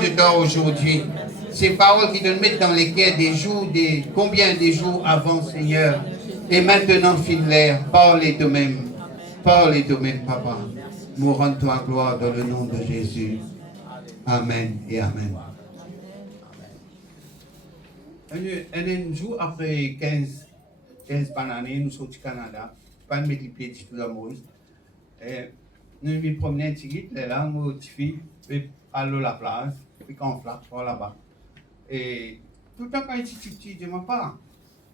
de temps aujourd'hui. Ces paroles qui nous mettent dans les cœurs des jours, combien de jours avant, Seigneur. Et maintenant, Finlair, parlez de même. Parlez de même, Papa. Nous rendons toi gloire dans le nom de Jésus. Amen et Amen. Un jour après 15 années, nous sommes au Canada. Pas de mettre les pieds du tout d'amour. Nous nous promenons un petit guide, là, nous, petite fille, à la plage, puis quand on flatte, on là-bas. Et tout le temps, quand il est petit, je ne sais pas.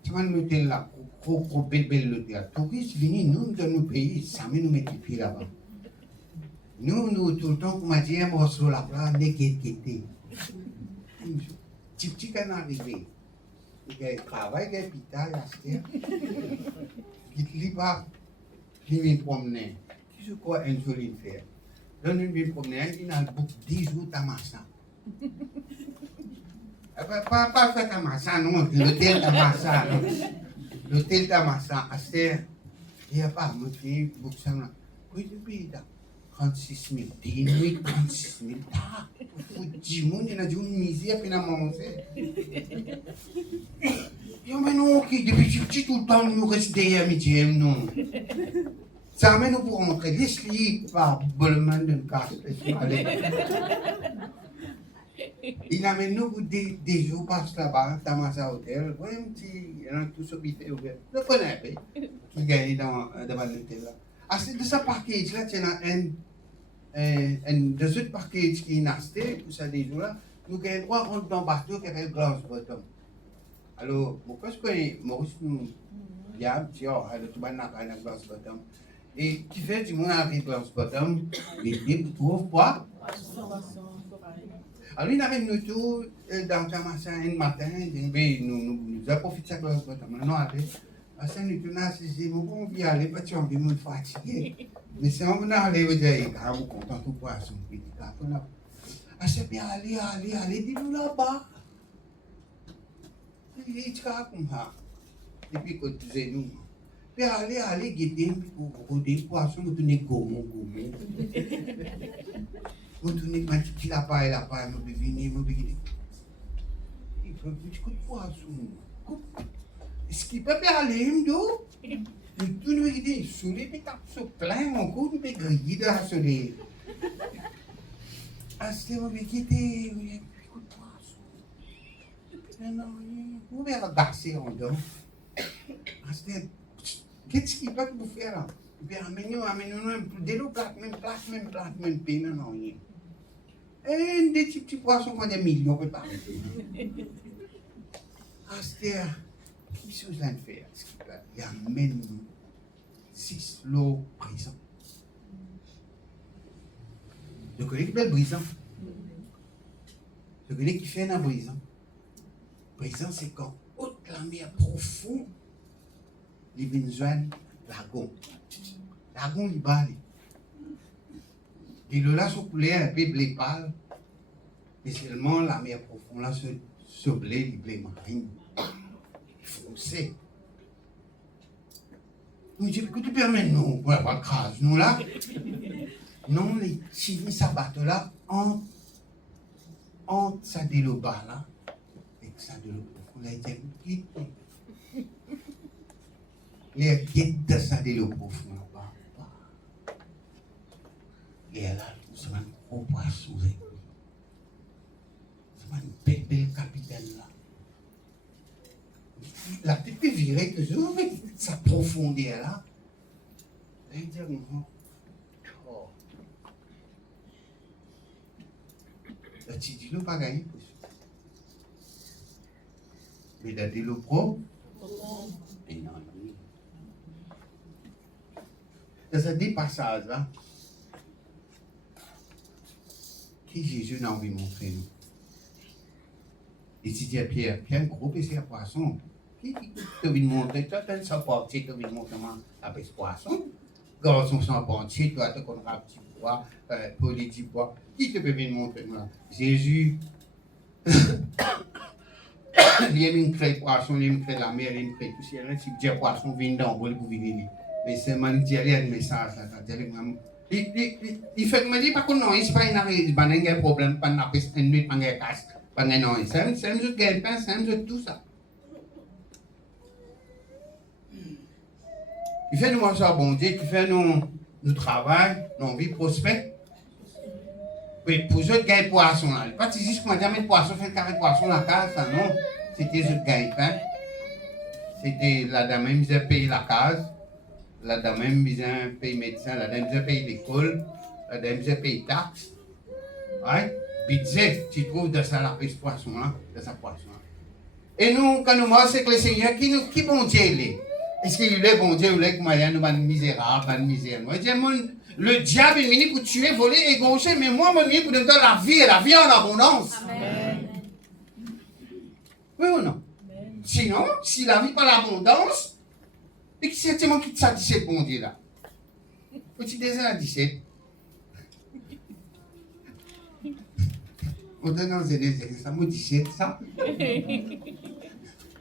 Tu vas nous mettre là, gros, belle l'hôtel. Touristes viennent, nous, dans nos pays, ça nous met les pieds là-bas. Nous, tout le temps, comme on dit, on va sur la plage, on est guetté. Petit quand on arrive. Il travaille, il est hôpital, il est là, il vient promener. Je crois un jour il fait. Donc, il vient promener, il a beaucoup 10 jours à Massa. Pas fait à Massa, non, l'hôtel à Massa. L'hôtel à Massa, il n'y a pas moitié, beaucoup ça. Oui, depuis 36 000, 10 000, 36 000. Il faut 10 000, il y a une misère, puis il y a un moment. Mais non, depuis petit, tout le temps, nous restons derrière midi, non. Ça amène nous pour rentrer. Laisse-lui par Bolman de casse. Il amène nous pour des jours passe là-bas, dans Massa Hotel. Oui, un petit, il y a tout ce qui fait ouvert. Je connais, qui gagne devant l'hôtel là. À ce de ce package-là, il y a un des autres packages qui est acheté, tout ça des jours là. Nous gagnons 3 rondes dans le bateau qui s'appelle Glass Bottom. Alors, pourquoi je connais Maurice nous bien, tu vois, tout le monde a un Glass Bottom. Et qui fait du monde avec Glass Bottom, il trouve quoi? Alors, il avait nous tout dans Kamassa un matin, nous avons profité de Glass Bottom. Non, allez. Parce que nous avons dit, on va aller, parce qu'on est fatigué. Mais si on va aller, on va aller, on est content de poisson. Ah, c'est bien, allez, dis-nous là-bas. Il est comme ça. Et puis, quand tu sais, nous, puis allez, guetter, pour des poissons, nous tournons gourmand. Nous tournons ma petite lapin, nous venons, il faut que tu coupes poisson. Est-ce qu'il peut aller, nous? Nous tournons, il sous les pétards, sous plein, on court, nous peut griller de la soleil. Ah, c'est mon guetter, oui. Non, vous verrez regarder en dedans. Qu'est-ce qu'il va vous faire? Puis amenez-nous un peu de l'eau, même pain, non, rien. Et des petits poissons qu'on a des millions, on peut pas. Astère, qu'est-ce que vous allez faire? Il amène 6 lots brisants. Je connais qui belle brisant. Je connais qui fait un brisant. Brisant, c'est quand haute la mer profonde, il vient joindre lagon. Lagon, il bat. Et là, se coulait un peu blé pâle. Mais seulement la mer profonde, là, ce blé, il blé marine. Foncé. Nous disons, que tu permets, nous, pour avoir crase, nous là. Non, les chivis, ça battent là, entre ça de l'eau bas là. Ça de l'eau profonde, là, il y a les guettes de ça de l'eau profonde là-bas. Et là, c'est un gros poisson. C'est un bel capitaine là. La tête est virée toujours, mais sa profondeur là. Là, il dit, oh. Là, tu dis, nous pas gagné. Mais dans de l'eau propre, et non, oui. Dans ce dépassage là, qui Jésus a envie de montrer nous. Et si tu dis à Pierre, un gros PC à poisson, qui te veut montrer, toi, tu as un portier, tu veux montrer à pêche poisson. Garçon sans portier, toi, tu as un petit poids, pour les 10 poids. Qui te peut venir montrer moi? Jésus. Il aime créer poisson, il aime créer la mer, il aime créer tout ça. Si tu dis poisson, viens dans le bol pour venir. Mais c'est un message là, Il fait que me dit, par contre, non, il n'y a pas de problème, pas de nuit, pas de casque, pas de non. C'est un jeu de gagne-pain, c'est un jeu de tout ça. Il fait nous ça, bon Dieu, qui fait nous travail, nos vies prospères. Oui, pour eux, gagne poisson là. Pas juste qu'on a dit, poisson, fait carré poisson dans la case, ça non. C'était eux gagne-pain. C'était la dame même, ils payer la case. La dame même, ils payer médecin, la dame, ils payer l'école. La dame, ils payer taxes. Ouais. Budget, tu trouves de ça la pêche poisson là, de sa poisson là. Et nous, quand nous marchons, c'est que le Seigneur, qui bon Dieu il est? Est-ce qu'il est bon Dieu ou est moyen, nous, sommes misérables, pas de misère? Moi, je dis, le diable est venu pour tuer, voler, égorger, mais moi, je suis venu pour donner la vie et la vie en abondance. Amen. Oui ou non? Amen. Sinon, si la vie pas l'abondance, et qui c'est qui te satisfait, bon Dieu là? Petit désir à 17. On donne dans les désir, ça me 17, ça.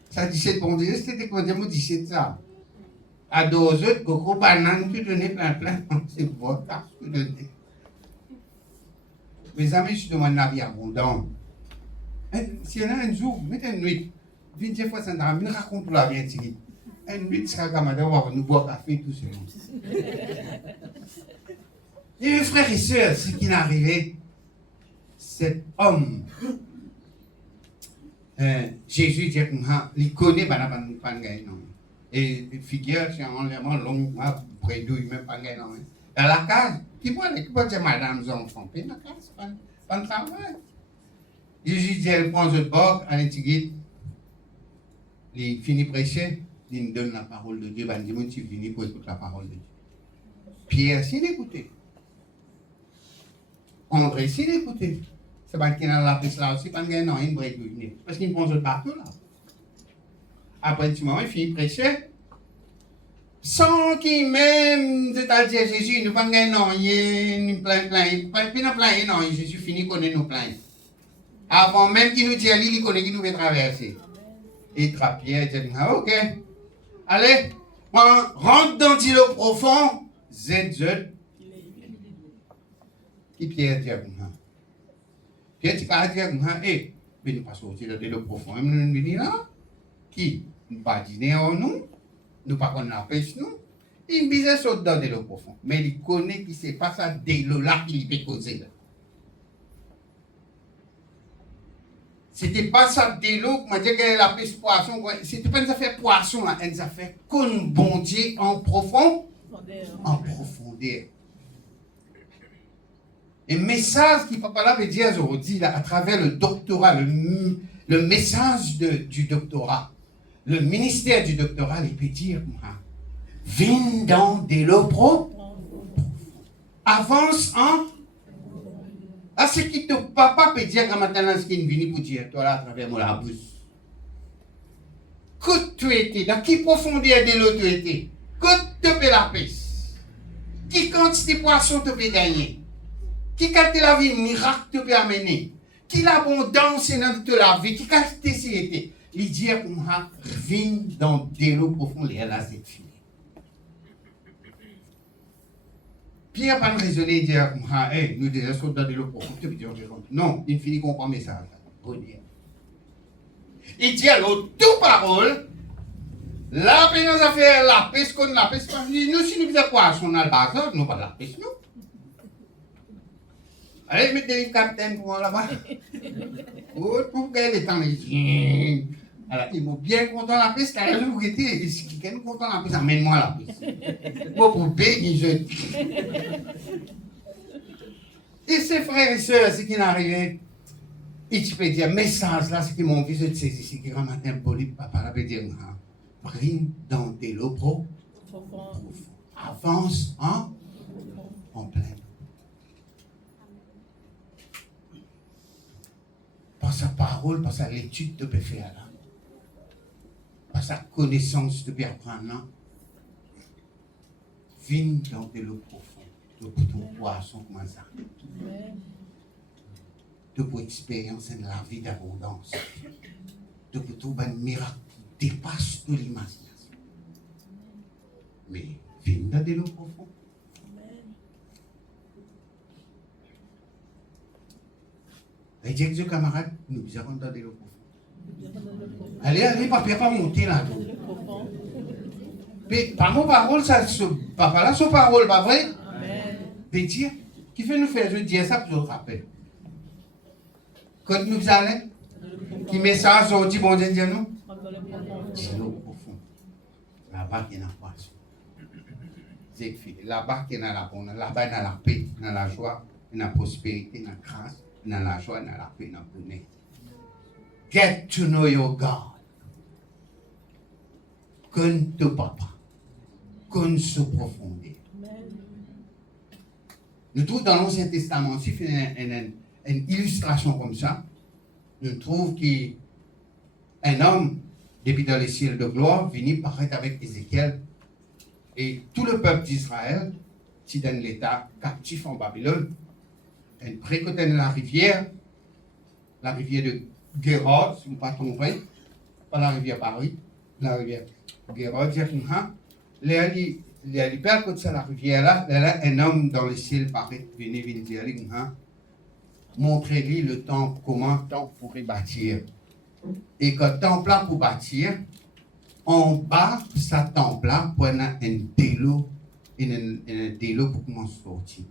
Ça 17, bon Dieu, c'était quoi, me 17, ça. À 2 autres, coco, banane, tu donnais plein, c'est vodka, tu donnais. Mes amis, je demande la vie abondante. Si y en a un jour, mettez une nuit, 20 fois, ça n'a rien raconte pour la vie intime. Une nuit, ça va nous boire café, tout ça. Et mes frères et sœurs, ce qui est arrivé, cet homme, Jésus dit, il connaît pas non. Et figure, c'est enlèvement long, près d'où il même pas gagné. Dans la case, qui peut dire madame, enfants, dans la case, pas de travail. Jésus dit, elle prend le bord, à l'intigite, il finit prêcher, il donne la parole de Dieu, il dit, tu finis pour écouter la parole de Dieu. Pierre, s'il écoutait. André, s'il écoutait. C'est pas qu'il y a la piste là aussi, pas de non, il brille, parce qu'il prend le partout là. Après, tu m'as fini prêcher. Sans qu'il même, c'est-à-dire Jésus, nous pas non, il nous plein, non, Jésus finit connaît nous plein. Avant même qu'il nous dise, il connaît qu'il nous veut traverser. Et Pierre dit, ah ok, allez, rentre dans l'îlot profond, Z. Qui Pierre dit, Pierre dit, pas dire, mais nous pas sortir de l'îlot profond, nous venons là. Qui nous pas dîner en nous, nous pas qu'on la pêche nous, il bizarre saute dans de l'eau profond. Mais il connaît qui c'est pas ça de l'eau là qu'il peut causer là. C'était pas ça de l'eau, moi j'ai gagné la pêche poisson, c'était pas une affaire poisson là, une affaire qu'on bon Dieu en profond, en profondeur. Et message qui papa là veut dire aujourd'hui là à travers le doctorat, le message du doctorat. Le ministère du doctorat, il peut dire, viens dans de l'eau propre, avance en. À ce qui te papa peut dire quand maintenant ce qui est venu pour dire, toi là, à travers mon la bouche. Que tu étais, dans qui profondeur de l'eau tu étais, que tu peux la pêche, qui quantité de poissons tu peux gagner, qui quantité la vie miracle tu peux amener, qui l'abondance dans toute la vie, qui quantité c'était. Il dit qu'on a vin dans de l'eau profonde et là c'est fini. Pierre pas raisonner dire qu'on nous déjà sauté dans de l'eau profonde. Non, il finit qu'on prend message. Il dit alors toute parole, la paix nos affaires, la paix qu'on la paix nous si nous faisons quoi on a le bazar, nous pas la paix nous. Allez mettez les capitaines pour moi là-bas. Pour gagner le temps les alors, ils m'ont bien content la piste, car vous étiez, qui est content la piste, amène-moi la piste. Moi, pour payer, je. Et ces frères et sœurs, ce qui est arrivé, et tu peux dire, message là, ce qui m'ont vu, je sais, c'est qui grand matin, poli, papa, là, peut dire, brille dans tes lots pro, avance en plein. Par sa parole, par sa lecture, tu peux faire là. Par sa connaissance de bien apprendre, viens dans de l'eau profonde, de ton poisson comme ça. De pour expérience de la vie d'abondance, de pour tout un miracle qui dépasse toute l'imagination. Mais viens dans de l'eau profonde. Il dit que camarade, nous avons dans des locaux. Allez, papa, pas monter là-dedans. Mais par mon parole, ça, papa là, son parole, pas vrai? Mais dire, qui fait nous faire, je dis ça pour le rappel. Quand nous allons, qui met ça sur le petit bon Dieu, nous? Dis-nous profond. Là-bas, il y a un poisson. Là-bas, il y a la bonne, là-bas, il y a la paix, il y a la joie, il y a la prospérité, il y a la grâce, il y a la joie, il y a la paix, il y a la bonheur. Get to know your God. Connais ton papa. Connais sa profondeur. Nous trouvons dans l'Ancien Testament, si on fait une illustration comme ça, nous trouvons qu'un homme, depuis dans les ciels de gloire, vient paraître avec Ézéchiel. Et tout le peuple d'Israël, qui dans l'état captif en Babylone, un près côté de la rivière de Gérard, si vous ne pas trompez, pas la rivière Paris, la rivière Gérard, il y a l'hyper côté de la rivière là, un homme dans le ciel paraît venir dire, montrez-lui le temple, comment le temple pourrait bâtir. Et quand le temple là pour bâtir, en bas de ce temple là, pour un délo, un délo pour commencer à sortir.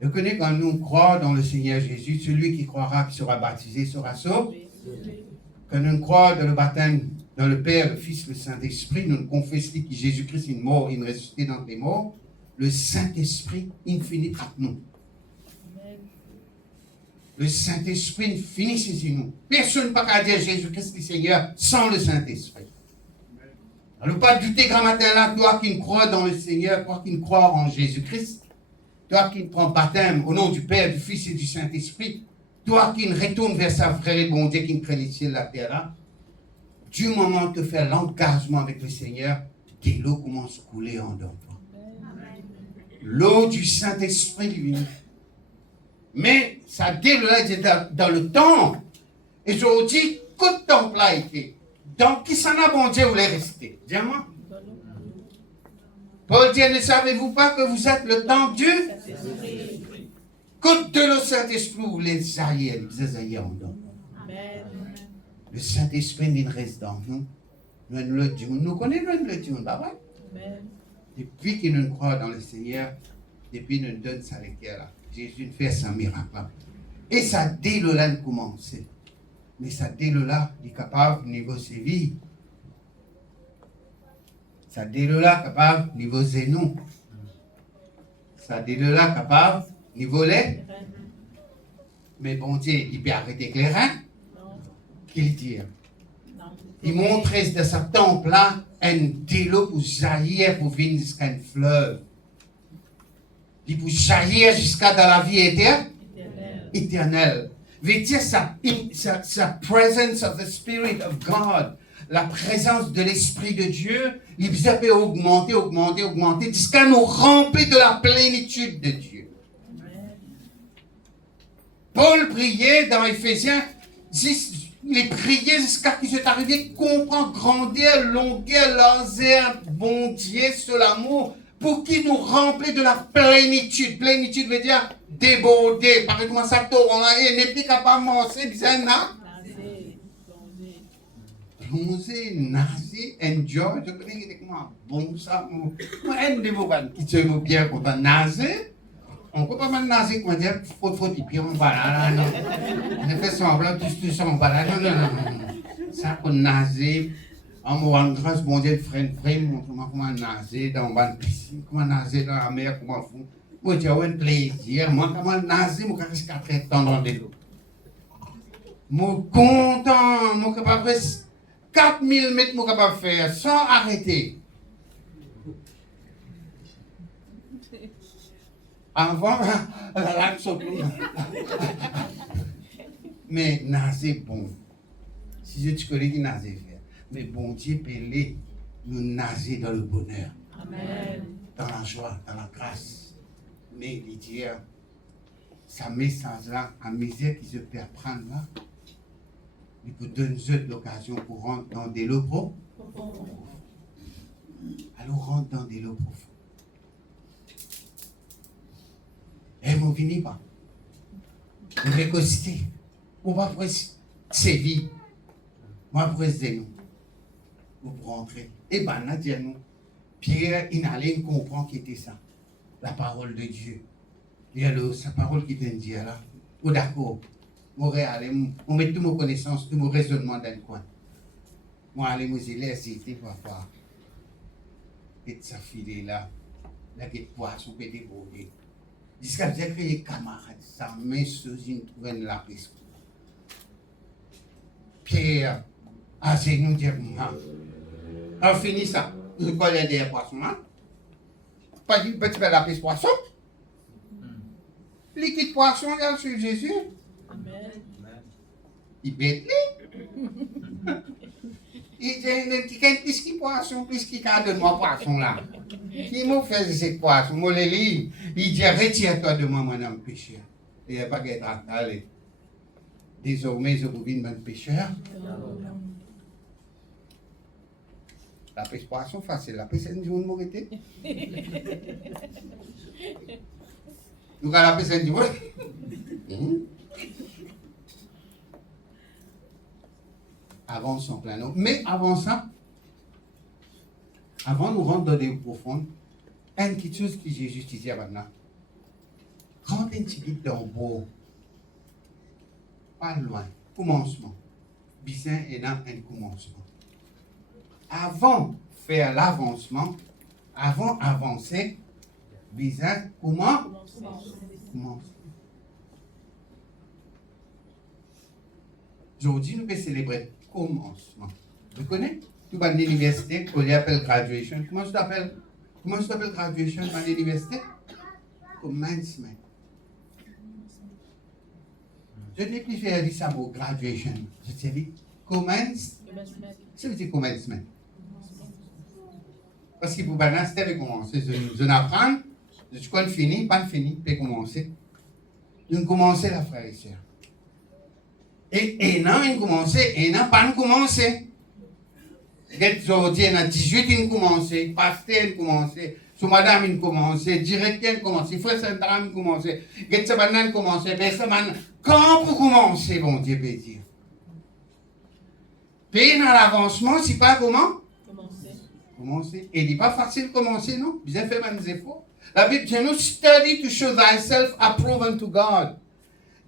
Vous connaissez quand nous croyons dans le Seigneur Jésus, celui qui croira, qui sera baptisé, sera sauvé. Quand nous croyons dans le baptême, dans le Père, le Fils, le Saint-Esprit, nous confessons que Jésus-Christ est mort, il est ressuscité dans les morts, le Saint-Esprit infini avec nous. Le Saint-Esprit infini sur nous. Personne ne peut pas dire Jésus-Christ est Seigneur sans le Saint-Esprit. Alors, pas douter qu'un matin là, toi qui crois dans le Seigneur, toi qui crois en Jésus-Christ, toi qui prends baptême au nom du Père, du Fils et du Saint-Esprit, toi qui retournes vers sa vraie bon Dieu qui crée les cieux et la terre là, du moment où tu fais l'engagement avec le Seigneur, tes l'eau commence à couler en dedans toi. L'eau du Saint-Esprit vient. Mais ça déroule dans le temps. Et je vous dis, que temps là été. Donc, qui s'en a bon Dieu voulait rester? Dis-moi. Paul dit, ne savez-vous pas que vous êtes le temps du que de le Saint-Esprit ou les aïeux en nous. Le Saint-Esprit il reste dans nous. Nous connaissons le Dieu, pas vrai? Depuis que nous croyons dans le Seigneur, depuis nous donne sa lecture là, Jésus fait son miracle. Et ça dès le là commence. Mais ça dès le là, il est capable de niveau ses vies. Ça dès le là capable de niveau nous. Ça dès le là capable de niveau les. Mais bon Dieu, il peut arrêter les reins. Qu'il dit. Il montre de ce temple-là un délo pour jaillir pour venir jusqu'à un fleuve. Il pour jaillir jusqu'à dans la vie éternelle. Veut dire sa presence of the Spirit of God, la présence de l'Esprit de Dieu, il peut augmenter jusqu'à nous remplir de la plénitude de Dieu. Paul priait dans Éphésiens 6. Il priait jusqu'à qu'il soit arrivé, comprendre, grandir, longueur, largeur, bon Dieu, sur l'amour, pour qu'il nous remplisse de la plénitude. Plénitude veut dire déborder. Par exemple, ça tourne, et n'est plus capable de manger, bien, plongé, nager, enjoy. Je connais comment bon ça. Moi, un de vos qui se moque bien quand on nager. On ne peut pas nager quand on dit faut et puis on va là. On fait semblant, tout ça, on va là. Non. Ça, qu'on nager, on me rend grâce, bon Dieu, frère, montre-moi comment nager dans la piscine, comment nager dans la mer, comment fou. Moi, j'ai un plaisir. Moi, comment nager, moi, quand je suis 4 ans dans l'eau. Moi, content, moi, capable de faire 4000 mètres, moi, capable de faire sans arrêter. Avant, la lame saute. Mais nager bon. Si je te connais qui nager faire. Mais bon Dieu peut nous nager dans le bonheur. Amen. Dans la joie, dans la grâce. Mais il dit, ça message là, à mesure qu'il se peut apprendre là, il peut donner l'occasion pour rentrer dans des lots profonds. Alors rentre dans des lots profonds. Et mon finit pas. Vous devez cositer. On va presque sévir. Moi, presque nous. Vous rentrez. Et ben, là, dis-nous. Pierre, il allait comprendre qui était ça. La parole de Dieu. Il y a sa parole qui vient de dire là. Oh, d'accord. Moi, on met toutes mes connaissances, tout mon raisonnement dans le coin. Moi, allez, moi, j'ai hésité parfois. Et ça filé là. La guette poisson peut déborder. Jusqu'à dire que les camarades, ça met sous une trouvaine la piste. Pierre, c'est nous dire, on finit ça. Je connais des poissons, hein? Pas du petit peu la piste poisson. Liquide poisson, là, sur Jésus. Amen. Il bête il dit, un petit plus qui poisson, plus qui donne-moi poisson là. Qui m'a fait ces poissons, moi les lis. Il dit, retire-toi de moi, mon homme pécheur. Il n'y a pas qu'à aller. Désormais, je vous vis mon pécheur. La pêche poisson facile, la pêche c'est une journée moralité. Nous allons la pêche c'est une journée. Avant son plan. Mais avant ça, avant nous rentrer dans des profondes, il y a une petite chose que Jésus disait maintenant. Quand un petit peu dans le beau, pas loin, commencement. Bizarre est dans un commencement. Avant de faire l'avancement, avant d'avancer, bizarre, comment? Commence. Aujourd'hui, nous pouvons célébrer commencement. Vous connaissez? Tu vas à l'université, qu'on appelle graduation. Comment tu t'appelles graduation à l'université? Commencement. Je n'ai plus fait dire ça pour graduation. Je t'ai dit, commence. Ça veut dire commencement. Parce que pour Bana, c'était commencer. Je n'apprends, je connais fini, pas fini, puis commencer. Nous commençons la frère et sœur. Et non, il commençait, et non, pas commencé. Aujourd'hui, il y a 18, il commençait, pasteur, il commençait, sous madame, il commençait, directeur, il commençait, frère Saint-Dram, il commençait, Getsabanan, il commençait, Bessaman, quand pour commencer, bon Dieu peut dire. Puis dans l'avancement, c'est pas comment? Commencer. Et il n'est pas facile de commencer, non? Vous avez fait des efforts. La Bible dit, nous study to show thyself approved to God.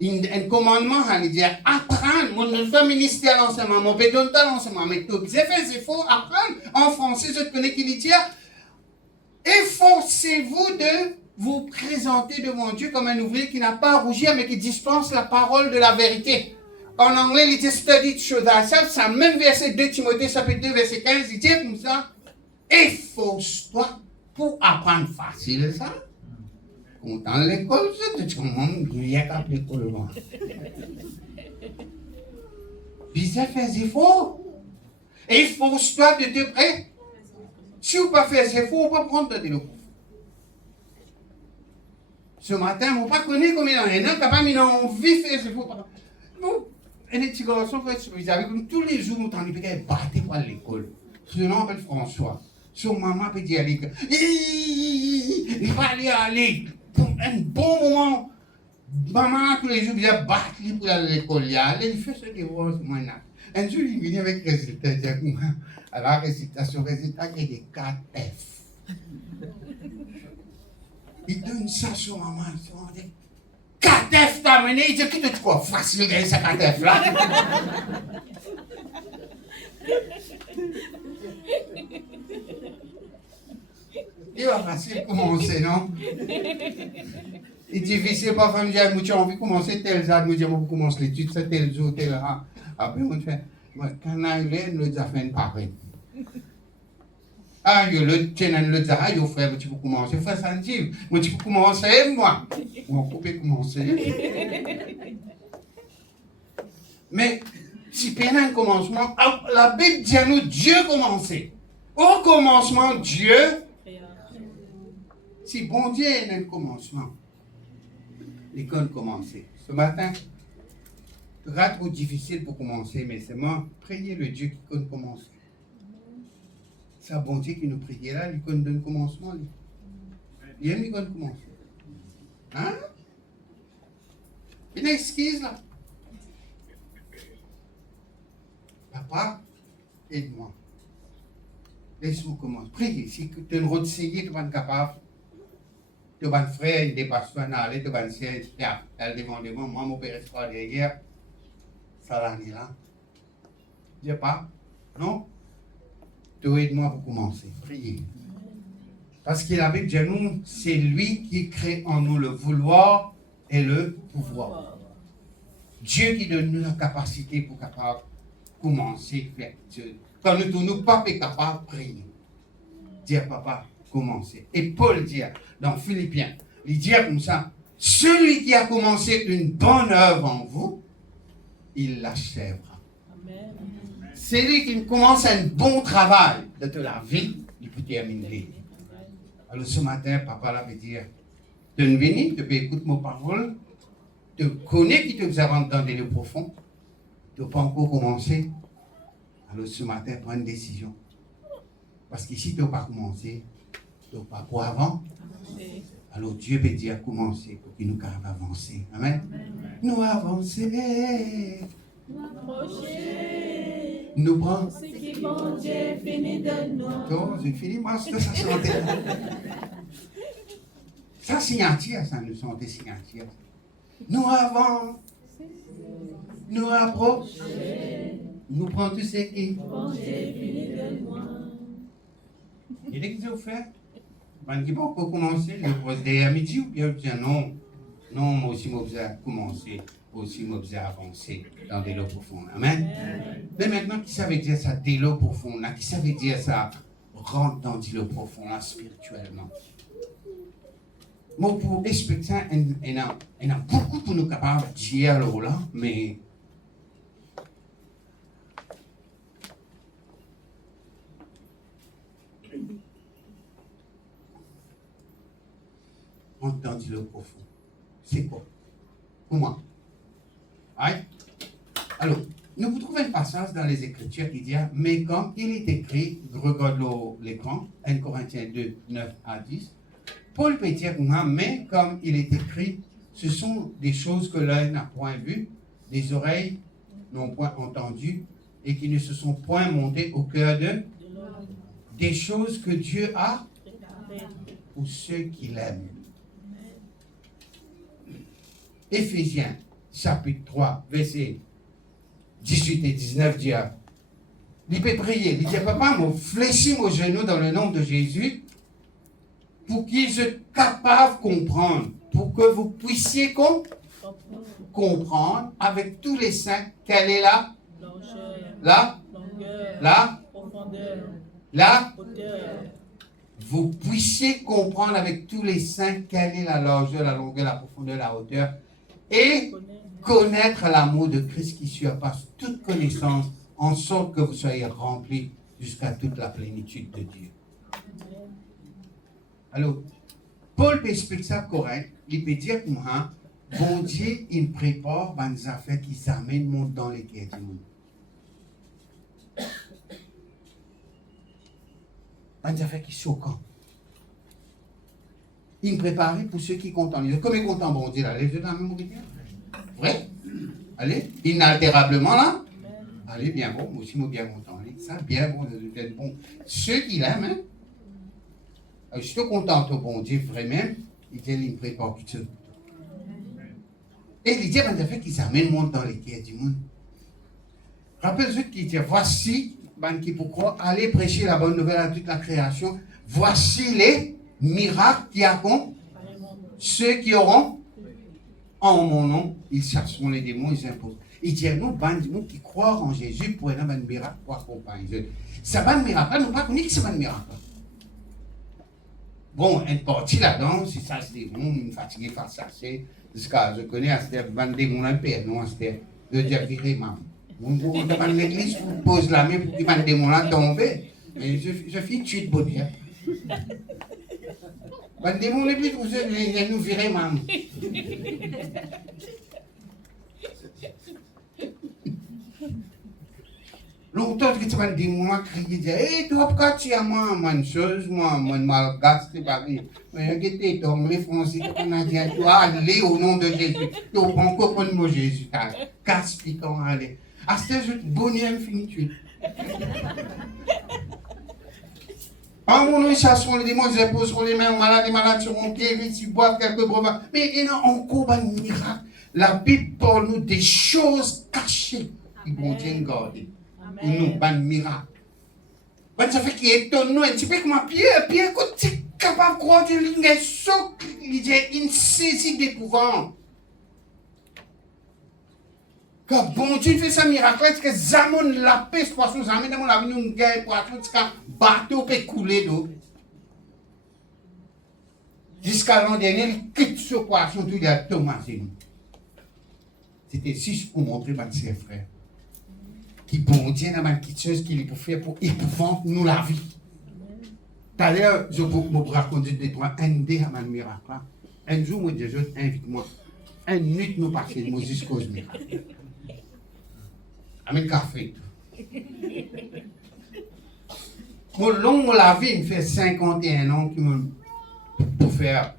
Un commandement, il dit, apprendre. Mon ministère l'enseignement, mon pédontal l'enseignement, mais tout. Vous avez fait des efforts, apprendre. En français, je connais qu'il dit, efforcez-vous de vous présenter devant Dieu comme un ouvrier qui n'a pas à rougir, mais qui dispense la parole de la vérité. En anglais, il dit, study to show thyself. C'est même verset 2 Timothée, chapitre 2, verset 15, il dit comme ça, efforce-toi pour apprendre facile ça. Dans l'école, c'est tout le monde, il n'y a qu'à l'école. Bizarre, fais des efforts. Efforce-toi de te prêter. Si vous ne faites pas des efforts, on ne peut pas prendre de l'eau. Ce matin, on ne peut pas connaître combien il y en a, pas mis envie de faire des efforts. Nous, un petit garçon, tous les jours, nous t'en disons qu'il battait pour l'école. Son nom s'appelle François. Son maman peut dire à l'école. Il va aller. Un bon moment, maman tous les jours vient battre pour aller à l'école. Il fait ce devoir ce moment. Un jour, il vient avec le résultat. Alors, son résultat, il est des 4F. Il donne ça à son maman. 4F t'as amené. Il dit, qui te trouve facile de gagner ça 4F là? Il va facile commencer, non? Il dit, difficile, pas familial, j'ai envie de commencer tel jour, nous disons, on commence l'étude, c'est tel jour, tel jour. Après, on fait, quand on a eu l'air, nous avons fait une pareille. Ah, le tien, le dit, ah, frère, tu peux commencer, frère Sanjiv, moi, tu peux commencer, moi. On peut commencer. Mais, si peine un commencement, la Bible dit à nous, Dieu commençait. Au commencement, Dieu. Si bon Dieu est un commencement, l'école commencer. Ce matin, ce sera trop difficile pour commencer, mais c'est moi, priez le Dieu qui peut commencer. C'est un bon Dieu qui nous prie là, il donne un commencement. Il aime, il peut commencer. Hein? Une excuse là. Papa, aide-moi. Laisse-moi commencer. Priez. Si tu as une route seguie, tu vas être capable. Tu vas être frère, il dépasse toi, aller, tu vas être sien, elle devant devant, moi, mon père est pas derrière. Ça l'année là. Dis pas. Non? Tu aide-moi pour commencer. Priez. Parce qu'il avait dit nous, c'est lui qui crée en nous le vouloir et le pouvoir. Dieu qui donne nous la capacité pour capable commencer à faire Dieu. Quand nous ne sommes pas capables de prier. Dire papa, commencer. Et Paul dit dans Philippiens, il dit comme ça, celui qui a commencé une bonne œuvre en vous, il l'achèvera. Celui qui commence un bon travail de la vie, il peut terminer. Alors ce matin, papa là veut dire, tu es venu, tu peux écouter mes paroles, tu connais qui te vous avez entendu le profond, tu n'as pas encore commencé. Alors ce matin, prends une décision. Parce que si tu n'as pas commencé, tu n'as pas pour avant. Alors Dieu veut dire commencer pour qu'il nous puissions avancer. Amen. Nous avancer. Nous approcher. Nous prendre. Ce qui bon Dieu finit de nous. Donc, j'ai fini, moi, ça chantait. Ça, signature, ça nous sentait signature. Nous avancer. Nous approcher. Nous prenons tout ce qui bon Dieu finit de nous. Et dès que vous faites, quand il va commencer, je pose derrière midi ou bien je dis non, non, moi aussi, je vais commencer, aussi, je vais avancer dans des lots profonds. Amen. Mais maintenant, qui ça veut dire ça, des lots profonds, qui ça veut dire ça, rentre dans des lots profonds, là, spirituellement. Moi, pour expliquer ça, il y a beaucoup pour nous capables de dire alors là, mais. Dans le profond. C'est quoi? Pour moi. Right? Alors, nous vous trouvons un passage dans les Écritures qui dit, mais comme il est écrit, regarde l'écran, 1 Corinthiens 2, 9 à 10, Paul peut dire, mais comme il est écrit, ce sont des choses que l'œil n'a point vues, les oreilles n'ont point entendu, et qui ne se sont point montées au cœur de des choses que Dieu a pour ceux qui l'aiment. Éphésiens, chapitre 3, versets 18 et 19 dit, il peut prier, il dit, papa, fléchis mon genou dans le nom de Jésus, pour qu'ils soient capables de comprendre, pour que vous puissiez comprendre avec tous les saints quelle est la profondeur, la hauteur. Vous puissiez comprendre avec tous les saints quelle est la largeur, la longueur, la profondeur, la hauteur, et connaître l'amour de Christ qui surpasse toute connaissance, en sorte que vous soyez remplis jusqu'à toute la plénitude de Dieu. Alors, Paul explique ça correct. Il peut dire que bon Dieu, il prépare des affaires qui s'amènent le monde dans les cœurs du monde. Des affaires qui sont choquantes. Il prépare pour ceux qui comptent en lui. Comme ils comptent en bon Dieu, là, les yeux dans la même rivière. Vrai? Allez, inaltérablement là. Allez, bien bon, moi aussi, moi bien content. Ça, bien bon, bon. Ceux qui l'aiment, hein? Je suis content au bon Dieu, vraiment. Il prépare tout ça. Et il dit, des affaires qui s'amènent le monde dans les cœurs du monde. Rappelez-vous qu'il dit, voici, qui pourquoi aller prêcher la bonne nouvelle à toute la création. Voici les miracles qui accompagnent ceux qui auront en mon nom, ils chasseront les démons, ils imposent. Il dit, nous qui croient en Jésus pour un miracle pour accompagner. Ça va un miracle, nous pas connaître que c'est un miracle. Bon, une partie là-dedans, si ça se démonte, une fatiguée face à ça, jusqu'à je connais à ce van démon un père, non, c'était de dire virer maman. Vous devant l'église, vous pose la main pour qu'il van démon là tombe. Et je fais tuer de bonheur. Van démon le plus, vous allez nous virer maman. Longtemps que tu vas dire, moi, crier, hé, tu vas pas tu as moi, une chose, moi, malgache, c'est pareil. Mais regardez, donc, les Français, tu vas dire, tu vas aller au nom de Jésus. Tu vas encore prendre mon Jésus, casse piquant, allez. À ce jour, bonheur infini. En mon nom, chasseront les démons, ils poseront les mains aux malades, les malades seront guéris, s'ils boivent quelques brevets. Mais il y a encore un miracle. La Bible parle nous des choses cachées qui vont bien garder. Nous, un miracle. Ça fait qu'il étonne nous un petit peu comme Pierre, quand tu es capable de croire qu'il y a une saisie d'épouvante. Quand bon Dieu fait ça miracle, est-ce que Zamon la paix, ce poisson, Zamon dans la vie, nous gagne poisson, jusqu'à bateau peut couler d'eau. Jusqu'à l'an dernier, il quitte ce poisson, tout il a tombé. C'était juste pour montrer à ses frères qui bon Dieu dans ma petite chose qu'il peut faire pour épouvanter nous la vie. Tout à l'heure, je vous raconter des trois un à miracle. Un jour, moi, Dieu, invite-moi. Une nuit, nous passons jusqu'au miracle. Avec café. Mon la vie, il fait 51 ans pour faire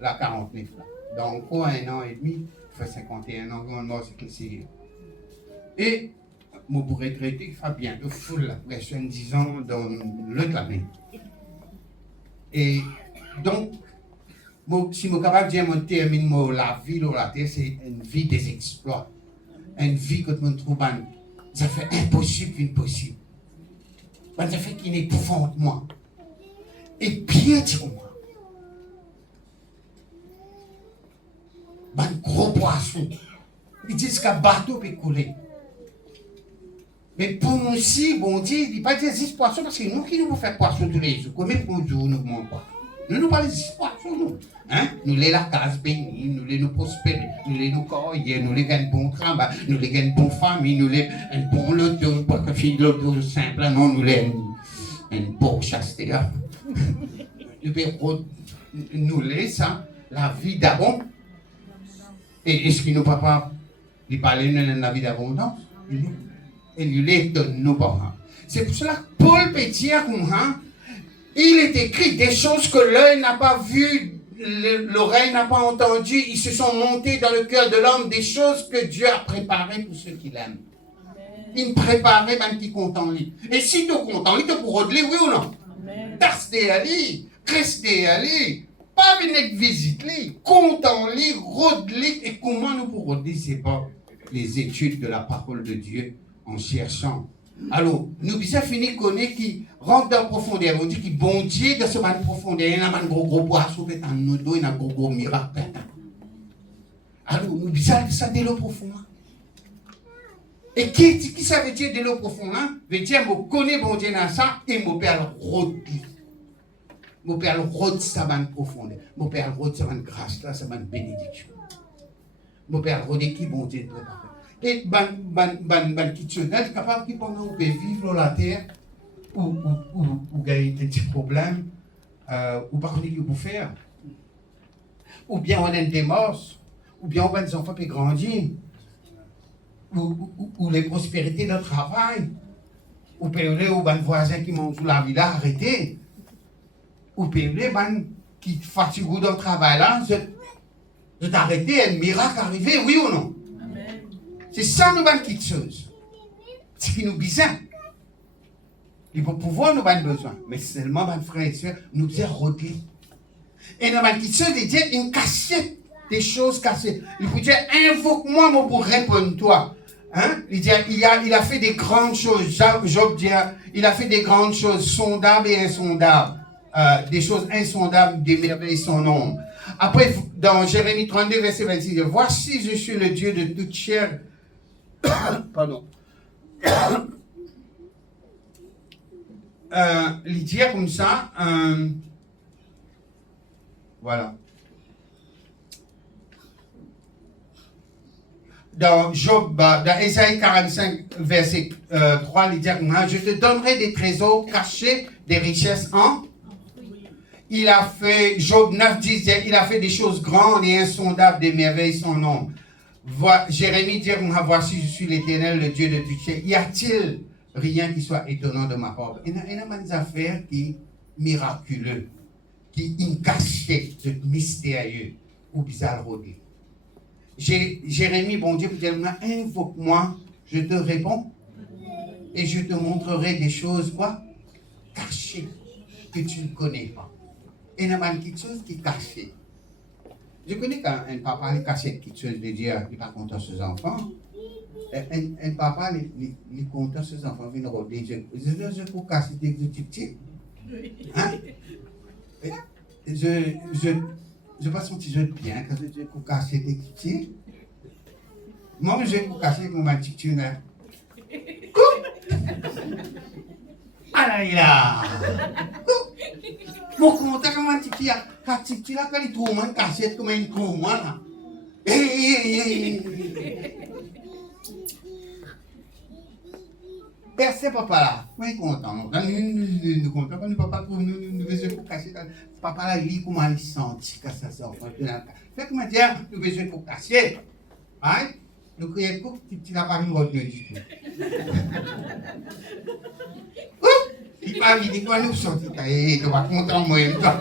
la 49. Donc, pour un an et demi, il fait 51 ans, moi, c'est que c'est. Et, je pourrais traiter, il fait bientôt full la pression, 10 ans dans l'autre année. Et donc, si je suis capable de dire que je termine la vie sur la terre, c'est une vie des exploits. Une vie que je trouve, ça fait impossible qu'impossible. Ça fait qu'il épouvante moi. Et bien sur moi. Un gros poisson. Ils disent qu'un bateau peut couler. Mais pour nous aussi, bon Dieu, il ne dit pas des 10 poissons parce que nous qui nous faisons poisson tous les jours. Combien de jours nous mangeons pas? Nous pas les 10 poissons, nous. Hein? Nous les la case bénie, nous les nous prospérer, nous les nous corriger, nous les gagnons bon travail, nous les gagnons bonne famille, nous les un bon loto, pas que fille de loto simple, non, nous les un beau chasteté. Nous les ça, la vie d'abondance. Et est-ce que nos papas, ils parlent de la vie d'abondance? Et il les donne nos parents. C'est pour cela que Paul peut dire il est écrit des choses que l'œil n'a pas vues, l'oreille n'a pas entendues, ils se sont montés dans le cœur de l'homme, des choses que Dieu a préparées pour ceux qui l'aiment. Il préparait même qui content lui. Et si tu es content, il te pour redler, oui ou non? Restez à lui, restez à lui, pas venir visiter lui, content lui, redler. Et comment nous pour redler, c'est pas les études de la parole de Dieu en cherchant. Alors, nous bisons finir connaître qui rentre dans la profondeur. On dit qu'il bon Dieu dans ce man profondeur. Il y a un gros poisson qui est en nous dos, il y a un gros miracle. Alors, nous bisons ça de l'eau profonde. Et qui ça veut dire de l'eau profonde? Veut dire, je connais bon Dieu dans ça et je père rôde. Je père rôde ça man profondeur. Je père rôde ça man grâce là, ça man bénédiction. Je père rôde qui bon Dieu prépare. Et ban kitchenette capable qui pendant vous pouvez vivre sur la terre ou gagner des petits problèmes ou pas connaître ce que vous faire ou bien on a des morts ou bien on va des enfants qui grandissent ou les prospérités de travail ou payer aux voisins qui m'ont sous la vie là arrêté ou payer qui fatiguent dans le travail là de t'arrêter un miracle arrivé oui ou non. C'est ça nous avons quelque chose. C'est qui nous besoin. Et pour pouvoir nous avons besoin. Mais seulement, mes frères et sœurs, nous devons rôder. Et nous avons quelque chose de dire une cassette des choses cassées. Il faut dire, invoque-moi pour répondre toi. Hein? Il a fait des grandes choses. Job dit, il a fait des grandes choses sondables et insondables. Des choses insondables, des merveilles sans nombre. Après, dans Jérémie 32, verset 26, voici, je suis le Dieu de toute chair. Pardon. Il dit comme ça, voilà. Dans Job, dans Ésaïe 45, verset 3, il dit comme ça, je te donnerai des trésors cachés, des richesses en. Il a fait, Job 9, 10, il a fait des choses grandes et insondables, des merveilles sans nombre. Jérémie dit, voici, je suis l'Éternel, le Dieu de toutes choses. Y a-t-il rien qui soit étonnant de ma part. Il y a des affaires qui miraculeuses, qui sont cachées, mystérieux ou bizarres. Jérémie, bon Dieu, vous dire, invoque-moi, je te réponds et je te montrerai des choses, quoi, cachées, que tu ne connais pas. Et il y a quelque chose qui est caché. Je connais quand un papa il cache quelque chose de dire qu'il n'est pas content de ses enfants. Un papa il est content de ses enfants, il vient rôder. Je peux casser des petits. Hein? Je ne pense que je bien quand je peux casser des petits. Moi, je peux casser comme un petit. Ah là! Mon contact comme un petit là, quand il trouve une cassette comme un trouve là. Percez papa là, moi content. Nous content quand papa trouve nous besoin pour casser. Papa là il comment il sent que ça sort. Fait que me dire nous besoin pour casser. Hein? Nous crions pour petit là pas une route du tout. Il m'a dit quoi nous sortir tu vas content moi toi.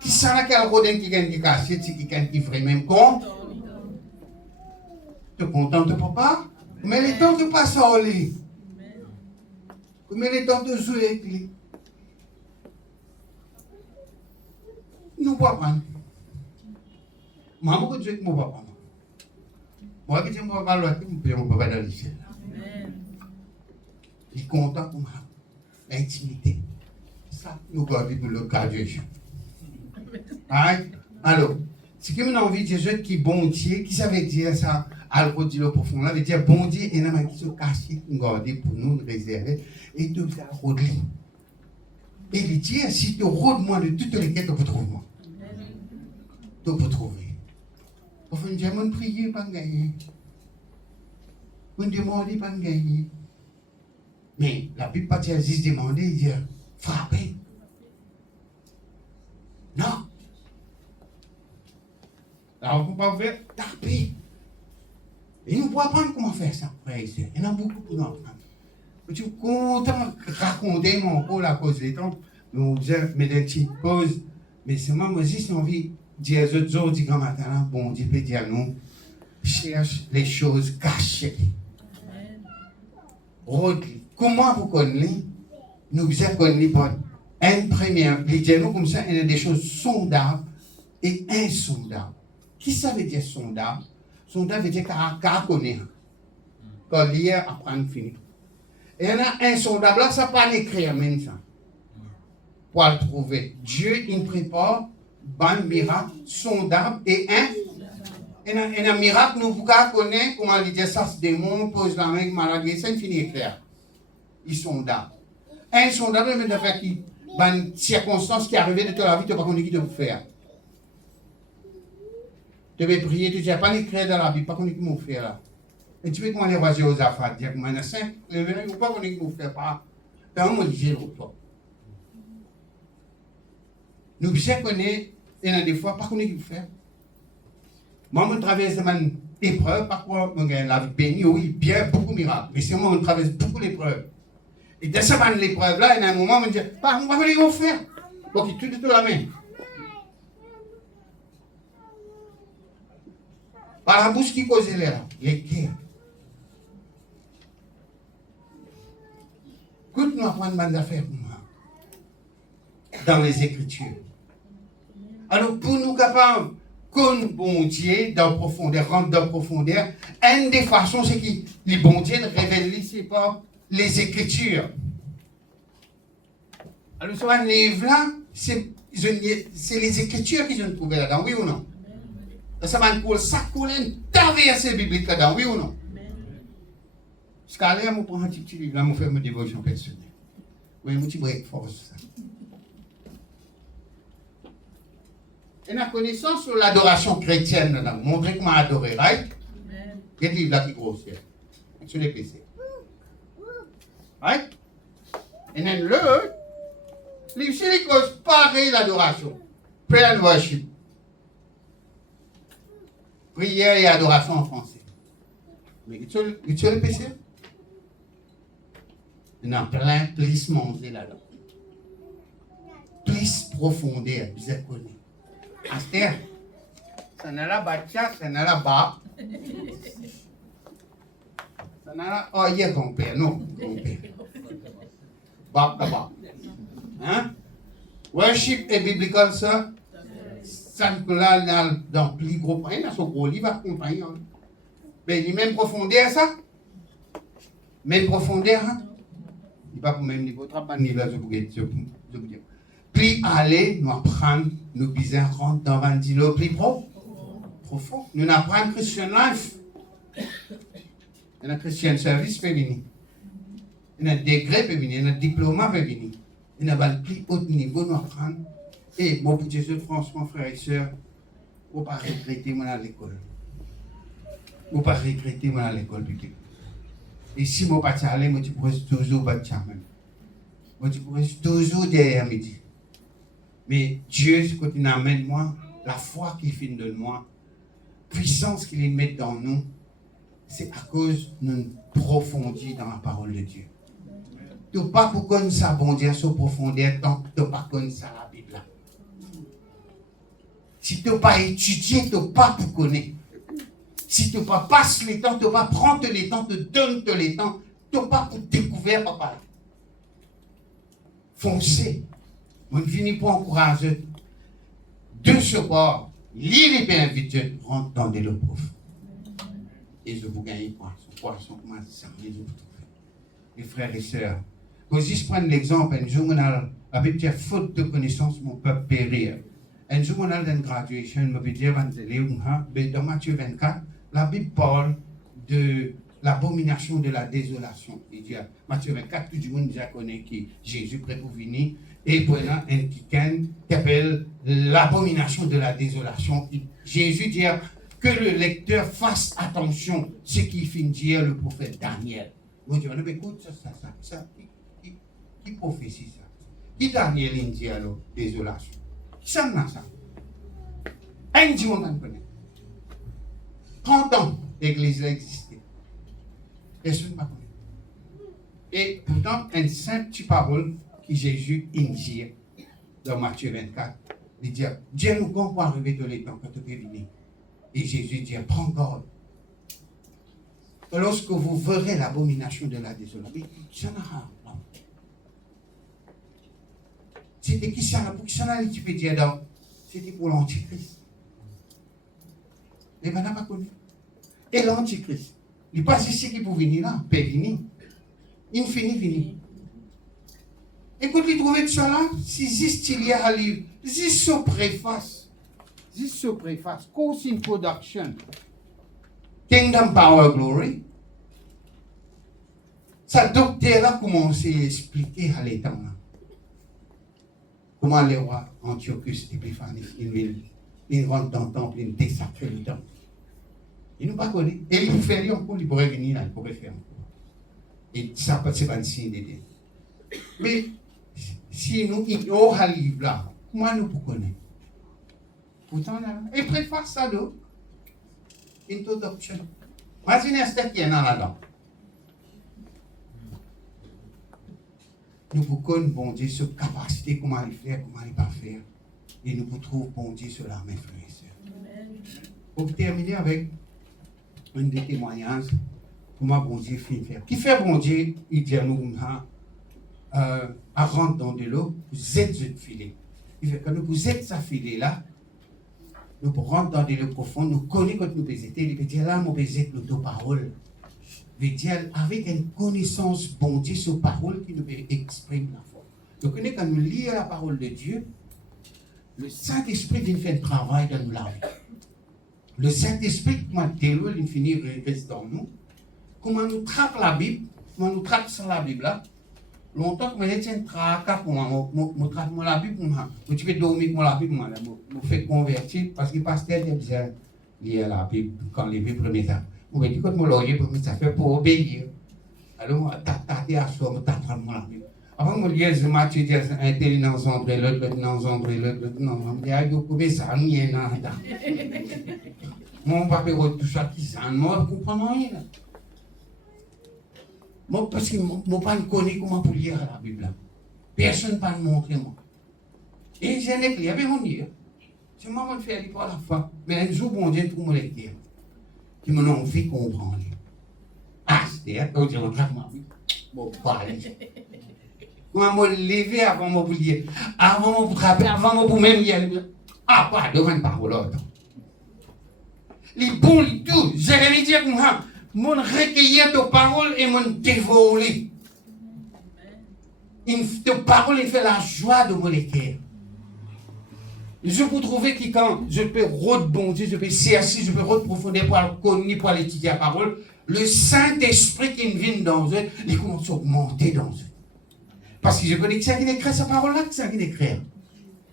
Qui ça là quel rodin qui gagne qui casse qui gagne qui ferait même compte. Tu es content de papa? Mais les temps de passer au lit. Mais les temps de jouer avec lui. Nous ne pouvons pas. Maman, je ne peux pas. Moi, je ne peux pas l'autre, je ne peux pas dans le ciel. Il est content pour moi. L'intimité. Ça, nous gardons pour le cas de Dieu. Alors, ce que nous avons envie de dire, qui est bon Dieu, qui ça veut dire ça, alors dit le profond, ça veut dire bon Dieu, et nous avons qui sont cachés, gardés pour nous, réserver, et de faire rôder. Et il dit, si tu rôdes moi de toutes les quêtes, tu peux trouver moi. Tu peux trouver. Au fond, j'ai mon prier, pas gagner. On demande, pas gagner. Mais la Bible pas dire juste demander, il dit frapper. Non. Alors, on ne peut pas faire taper. Et nous ne pouvons pas apprendre comment faire ça, frère et sœur. Il y en a beaucoup pour nous apprendre. Je suis content de raconter mon rôle à cause des temps. Nous disons, mais des petites pauses. Mais c'est moi, juste envie de dire aux autres jours, du grand matin, bon Dieu peut dire nous, cherche les choses cachées. Comment vous connaissez? Nous vous connaissez pas. Une première, les dialogues comme ça, il y a des choses sondables et insondables. Qui ça veut dire sondable? Sondable veut dire qu'à connaître. Quand lire, apprendre, finir. Et il y en a insondable, là, ça ne peut pas l'écrire même ça. Pour le trouver. Dieu, il prépare un miracle sondable et un miracle, nous pouvons connaître comment il dit ça, c'est des démons, pose la main, maladie, ça, il finit clair. Ils sont sondable. Insondable, mais de faire qui, une circonstance qui est arrivée de ta vie, tu ne sais pas qu'on est qui de vous faire. Tu veux prier, tu ne sais pas l'écrire dans la Bible, pas qu'on est qui vous faire là. Et tu veux comment les rois aux affaires, dire comment il y a 5, les venez, ou pas qu'on est qui vous faire pas. Ben, on m'a dit, j'ai l'autre. Nous, bien connaître, il y en a des fois, pas qu'on est qui vous faire. Moi, je traverse une épreuve, parfois, je gagne la vie bénie, oui, bien, beaucoup de miracles. Mais c'est moi, on traverse beaucoup d'épreuves. Et dans cette épreuve-là, il y a un moment, on me dit, pas, on va venir vous faire. Ok, tout est tout la main. Par la bouche qui cause les cœurs. Écoute, nous apprendre une affaire pour moi. Dans les Écritures. Alors, pour nous capables, comme bon Dieu, dans profondeur, rentre dans profondeur, une des façons, c'est que les bon Dieu révèlent, c'est pas les Écritures. Alors, sur un livre-là, c'est les Écritures qui sont trouvées là-dedans, oui ou non? Ça va coule, ça coule un verset biblique là-dedans, oui ou non? Parce qu'à l'air, je prends un petit livre, là, je fais ma dévotion personnelle. Oui, je break force. Et la connaissance sur l'adoration chrétienne là-dedans, montrer comment adorer, right? Il y a des livres là qui grossissent, sur les PC. Right? Et then livre sur les causes pareil l'adoration. Prayer and worship. Prière et adoration en français. Mais tu as le PC? Il y en a plein, plus monter là-dedans. Plus profondeur, vous connaissez. Astère, ça n'a la bâtia, ça n'a la bas. Ça n'a la. Oh, il y a grand-père, non, grand-père. Bas, là-bas. Hein? Worship est biblical, ça. Ça nous là dans le plus gros point, dans son gros livre, accompagné. Mais il y a même profondeur, ça. Même profondeur, hein? Il n'est pas pour le même niveau, pas de niveau, je vous dis. Plus aller, nous apprendre, nous besoin rentrer dans un dilo plus profond. Nous apprenons Christian life. Il y a un Christian service peut venir. Il y a un degré peut venir, il y a un diplôme peut venir. Il y a un plus haut niveau, nous apprendre. Et mon petit Jésus, franchement, frères et sœurs, vous ne pas regretter moi à l'école. Vous ne pas regretter moi à l'école publique. Et si je ne pas aller, moi, tu pourrais toujours battre même. Moi, tu pourrais toujours derrière midi. Mais Dieu, quand il amène moi, la foi qu'il fait de moi, puissance qu'il met dans nous, c'est à cause de nous profondis dans la parole de Dieu. Tu n'as pas pour qu'on s'abondir sur profondeur tant que tu n'as pas connu ça la Bible. Si tu n'as pas étudié, tu n'as pas pour connaître. Si tu n'as pas passé le temps, tu n'as pas prendre le temps, tu donnes le temps, tu n'as pas pour découvrir, papa. Foncez. On finit pour encourager. De ce bord, l'île est invité, rentre dans des lots profonds. Et je vous gagne poisson, comment ça les autres. Mes frères et sœurs, quand je prends l'exemple, un jour, la Bible dit, faute de connaissance, mon peuple périr. Un jour, on a une graduation, je me dire, dans Matthieu 24, la Bible parle de l'abomination de la désolation. Il dit, Matthieu 24, tout le monde déjà connaît qui Jésus prêt pour venir. Et pour un qui appelle l'abomination de la désolation. Jésus dit que le lecteur fasse attention à ce qu'il finit de dire le prophète Daniel. Vous dites, écoute, ça, qui prophétie ça? Qui Daniel dit alors, désolation? Qui ça n'a ça? Un dit, on en connaît. 30 ans, l'église a existé. Personne ne connaît. Et pourtant, une simple parole que Jésus dit dans Matthieu 24, il dit, Dieu nous compte pour arriver dans les temps quand tu peux venir. Et Jésus dit, prends garde. Lorsque vous verrez l'abomination de la désolation, ça n'a rien. C'était qui ça? Pour qui ça n'a pas dit donc? C'était pour l'Antichrist. Les gens n'ont pas connu. Et l'Antichrist, il n'est pas ici qui peut venir là, peut venir. Il finit. Écoute, il trouvait ça là, si juste il y a un livre, juste ce préface, Course in Production, Kingdom Power Glory, ça docteur a commencé à expliquer à l'état là. Comment le roi Antiochus Épiphanes, il rentre dans le temple, il désacre le temple. Il ne pas connaît. Et il fait rien encore, il pourrait venir là, il pourrait faire encore. Et ça, c'est pas un signe de Dieu. Mais si nous ignorons le livre là, comment nous connaissons? Pourtant, là, et préface ça là, introduction. Imaginez ce qu'il y a là-dedans. Nous pouvons connaître bon Dieu sur capacité, comment il faire, comment il pas faire. Et nous pouvons trouver bon Dieu sur la main, frères et sœurs. Pour terminer avec un des témoignages, comment bon Dieu fait faire. Qui fait bon Dieu, il dit à nous, à rentrer dans de l'eau, vous êtes un filet. Il fait que nous, vous êtes sa filet là, nous rentrons dans de l'eau profonde, nous connaissons quand nous baisons, il peut dire là, nous baisons nos paroles. Il veut dire avec une connaissance bon Dieu sur parole qui nous exprime la foi. Donc, quand nous lisons la parole de Dieu, le Saint-Esprit vient faire un travail dans la vie. Le Saint-Esprit, comment il finit reste dans nous. Comment nous trappe la Bible, comment nous trappe sur la Bible là. Longtemps que je tiens tracas pour moi, je trappe la Bible pour moi. Je peux dormir pour la Bible, je fais convertir parce que le pasteur dit bien lire la Bible quand les Bibles premiers temps. Je me dis que je vais pour ça fait pour obéir. Alors, je à soi, je t'apprends la Bible. Avant de lire Matthieu, je dis un tel dans l'ombre, l'autre dans l'ombre, l'autre non, je dis, je peux ça, je n'y pas. Mon papa tout ça qui s'en moi, je ne comprends rien. Moi, parce que moi, pas ne connais comment pour lire la Bible. Personne ne va me montrer moi. Et j'ai un écrit, avec mon lire. C'est moi qui fais pour la fin. Mais un jour, bon Dieu, pour me le dire. Qui m'en a envie de comprendre. Ah, c'est-à-dire, on dit, regarde-moi, oui. Bon, parler. Moi, me lever avant mon pour dire. Avant mon pour frapper, avant mon pour même y aller. Ah, pas devant une parole. Les bons, les tout. Jérémie dit, mon recueillir de paroles et mon dévorer. De paroles, il fait la joie de mon cœur. Je peux trouver que quand je peux rebondir, je peux chercher, je peux reprofonder pour connaître, pour étudier la parole, le Saint-Esprit qui vient dans eux, il commence à augmenter dans eux. Parce que je connais que c'est qui écrit cette parole-là, que c'est qui écrit.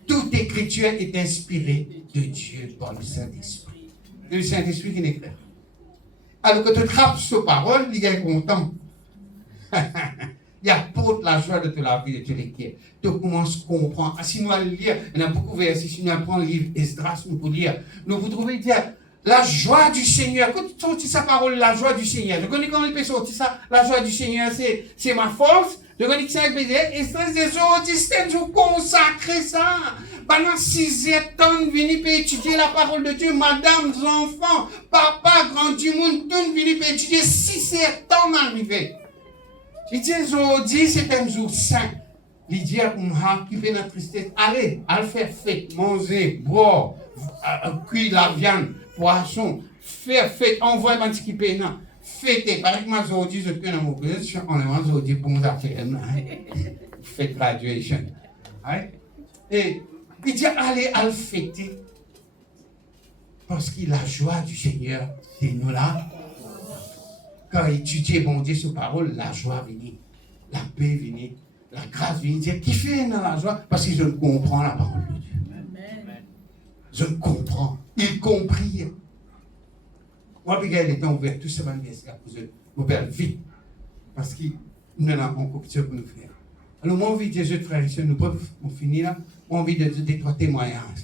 Toute écriture est inspirée de Dieu par le Saint-Esprit. Le Saint-Esprit qui écrit. Alors que tu trappes cette parole, il est content. Il apporte la joie de toute la vie de tous les cœurs. Tu commences à comprendre. Si nous allons lire, il y a beaucoup de versets. Si nous apprenons le livre Esdras, nous pouvons lire. Nous vous trouvez dire la joie du Seigneur. Quand tu sortis sa parole, la joie du Seigneur. Je connais comment il peut sortir ça. La joie du Seigneur, c'est ma force. Je connais que c'est un peu Esdras des autres. C'est un consacré ça. Pendant 6 ans, venir pour étudier la parole de Dieu. Madame, enfants, papa, grand du monde, tout venir pour étudier 6 ans arrivé. Il dit aujourd'hui, c'est un jour saint. Il dit à Oumha qui fait la tristesse, allez faire fête, manger, boire, cuire la viande, poisson, faire fête, envoyer un petit peu, fêter. Par exemple, aujourd'hui, je peux dans mon pays, on est aujourd'hui pour nous affaires, fête graduation. Et il dit, allez fêter. Parce que la joie du Seigneur, c'est nous là. Quand étudier bon Dieu sur parole, la joie vient, la paix vient, la grâce vient. Dire qui fait dans la joie parce que je comprends la parole de Dieu. Amen. Je comprends. Il comprit. Moi, regarde les temps ouverts, tout ça va bien nous faire vite. Parce qu'il nous avons encore quelque chose pour nous faire. Alors, moi, envie de Jésus, frères et sœurs, nous pouvons finir là. Moi, envie de dire 3 témoignages.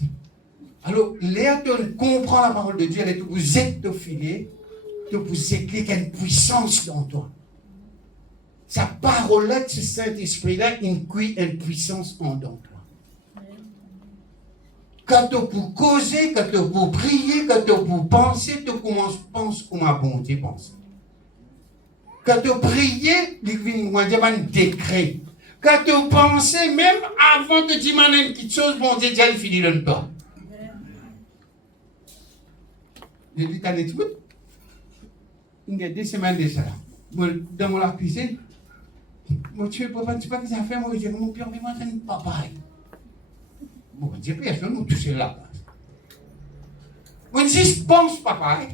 Alors, l'air de comprendre la parole de Dieu, elle est tout vous êtes au filet. Que vous écrivez qu'il y a une puissance dans toi. Sa parole-là, ce Saint-Esprit-là, inclut une puissance en dans toi. Quand tu peux causer, quand tu peux prier, quand tu peux penser, tu commences à penser comme un bon Dieu pense. Quand tu pries, il vient un décret. Quand tu penses, même avant de dire une petite chose, bon Dieu, il finit dans toi. Je dis, t'as des trucs? Il y a 2 semaines de ça. Dans la cuisine, mon Dieu, papa, tu sais pas ce que ça fait, moi, je dis, mon père, mais moi, c'est une papaye. Bon, je dis, personne ne touche la place. Moi, je dis, je pense papaye.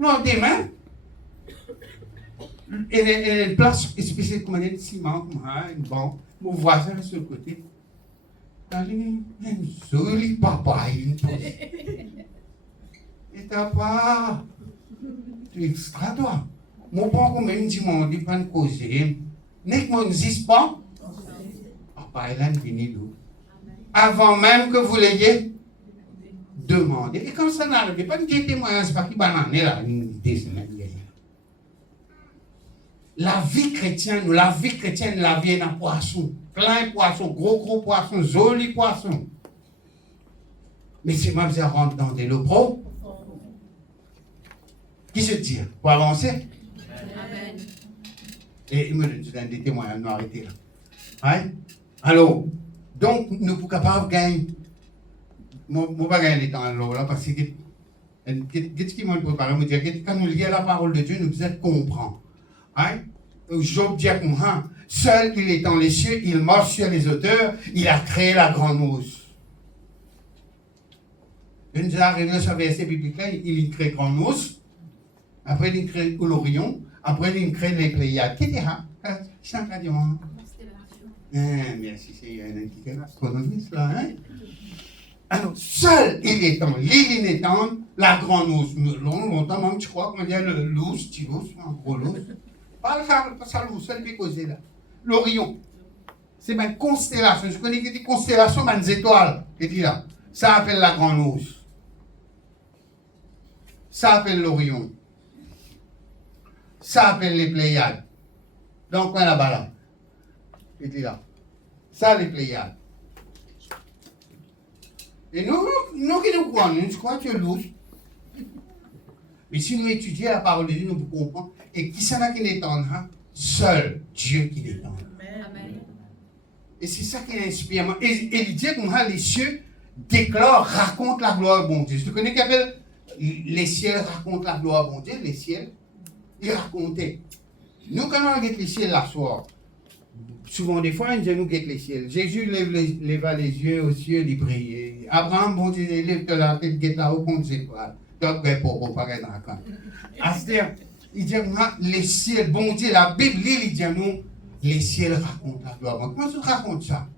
Non, demain, il y a une place spéciale, comme un ciment, comme un banc, mon voisin sur le côté. Il y a une jolie papaye. Et t'as pas. Tu es extra, toi. Mon père, comme il dit, mon dit, pas de causer. N'est-ce que mon dis pas? Papa, il a fini d'où? Avant même que vous l'ayez demandé. Et comme ça n'arrive pas, de témoignage, c'est pas qui banane là, une semaines. La vie chrétienne, la vie est un poisson. Plein de poissons, gros poissons, jolis poissons. Mais si moi, je rentre dans des locaux, qui se tire pour avancer? Amen. Et il me donne des témoignages, nous arrêter là. Hein? Alors, donc, nous sommes capables de gagner. Je ne vais pas gagner les temps là, parce que qu'est-ce qui m'a préparé? Me dire quand nous lisons la parole de Dieu, nous devons comprendre. Hein? Job dit à moi, seul il est dans les cieux, il marche sur les hauteurs, il a créé la grande mousse. Je nous arrive sur le verset biblique là, il crée grande mousse. Après, il crée l'Orion. Après, il crée les Pléiades. Qu'est-ce que c'est? Merci, c'est un qui est astronomiste là. Hein? Alors, seul il est en l'île inétende, la grande mousse. Longtemps, même, tu crois qu'on dit le lousse, petit lousse, un gros lousse. Pas ça, le lousse, ça, il peut causer là. L'Orion. C'est une constellation. Je connais des constellations, des étoiles. Et puis là, ça appelle la grande mousse. Ça appelle l'Orion. ça appelle les Pléiades. Donc, on est là-bas là. Et puis là. Ça, les Pléiades. Et nous qui nous croyons, nous croyons que nous. Mais si nous étudions la parole de Dieu, nous pouvons comprendre. Et qui c'est là qui l'étendra? Seul Dieu qui l'étendra. Amen. Et c'est ça qui inspire. Et il dit que les cieux déclarent, racontent la gloire de bon Dieu. Tu connais qu'appelle les ciels racontent la gloire de bon Dieu? Les ciels, ils racontaient. Nous, quand on regarde les ciels la soir, souvent des fois, nous guette les ciels. Jésus leva les yeux aux cieux, il priait. Abraham, bon Dieu, lève la tête, guette là-haut, compte ses étoiles. Donc, pour pas être dans la camp. Astère, il dit, les ciels, bon Dieu, la Bible, il dit, nous, les ciels racontent la gloire. Comment tu racontes ça?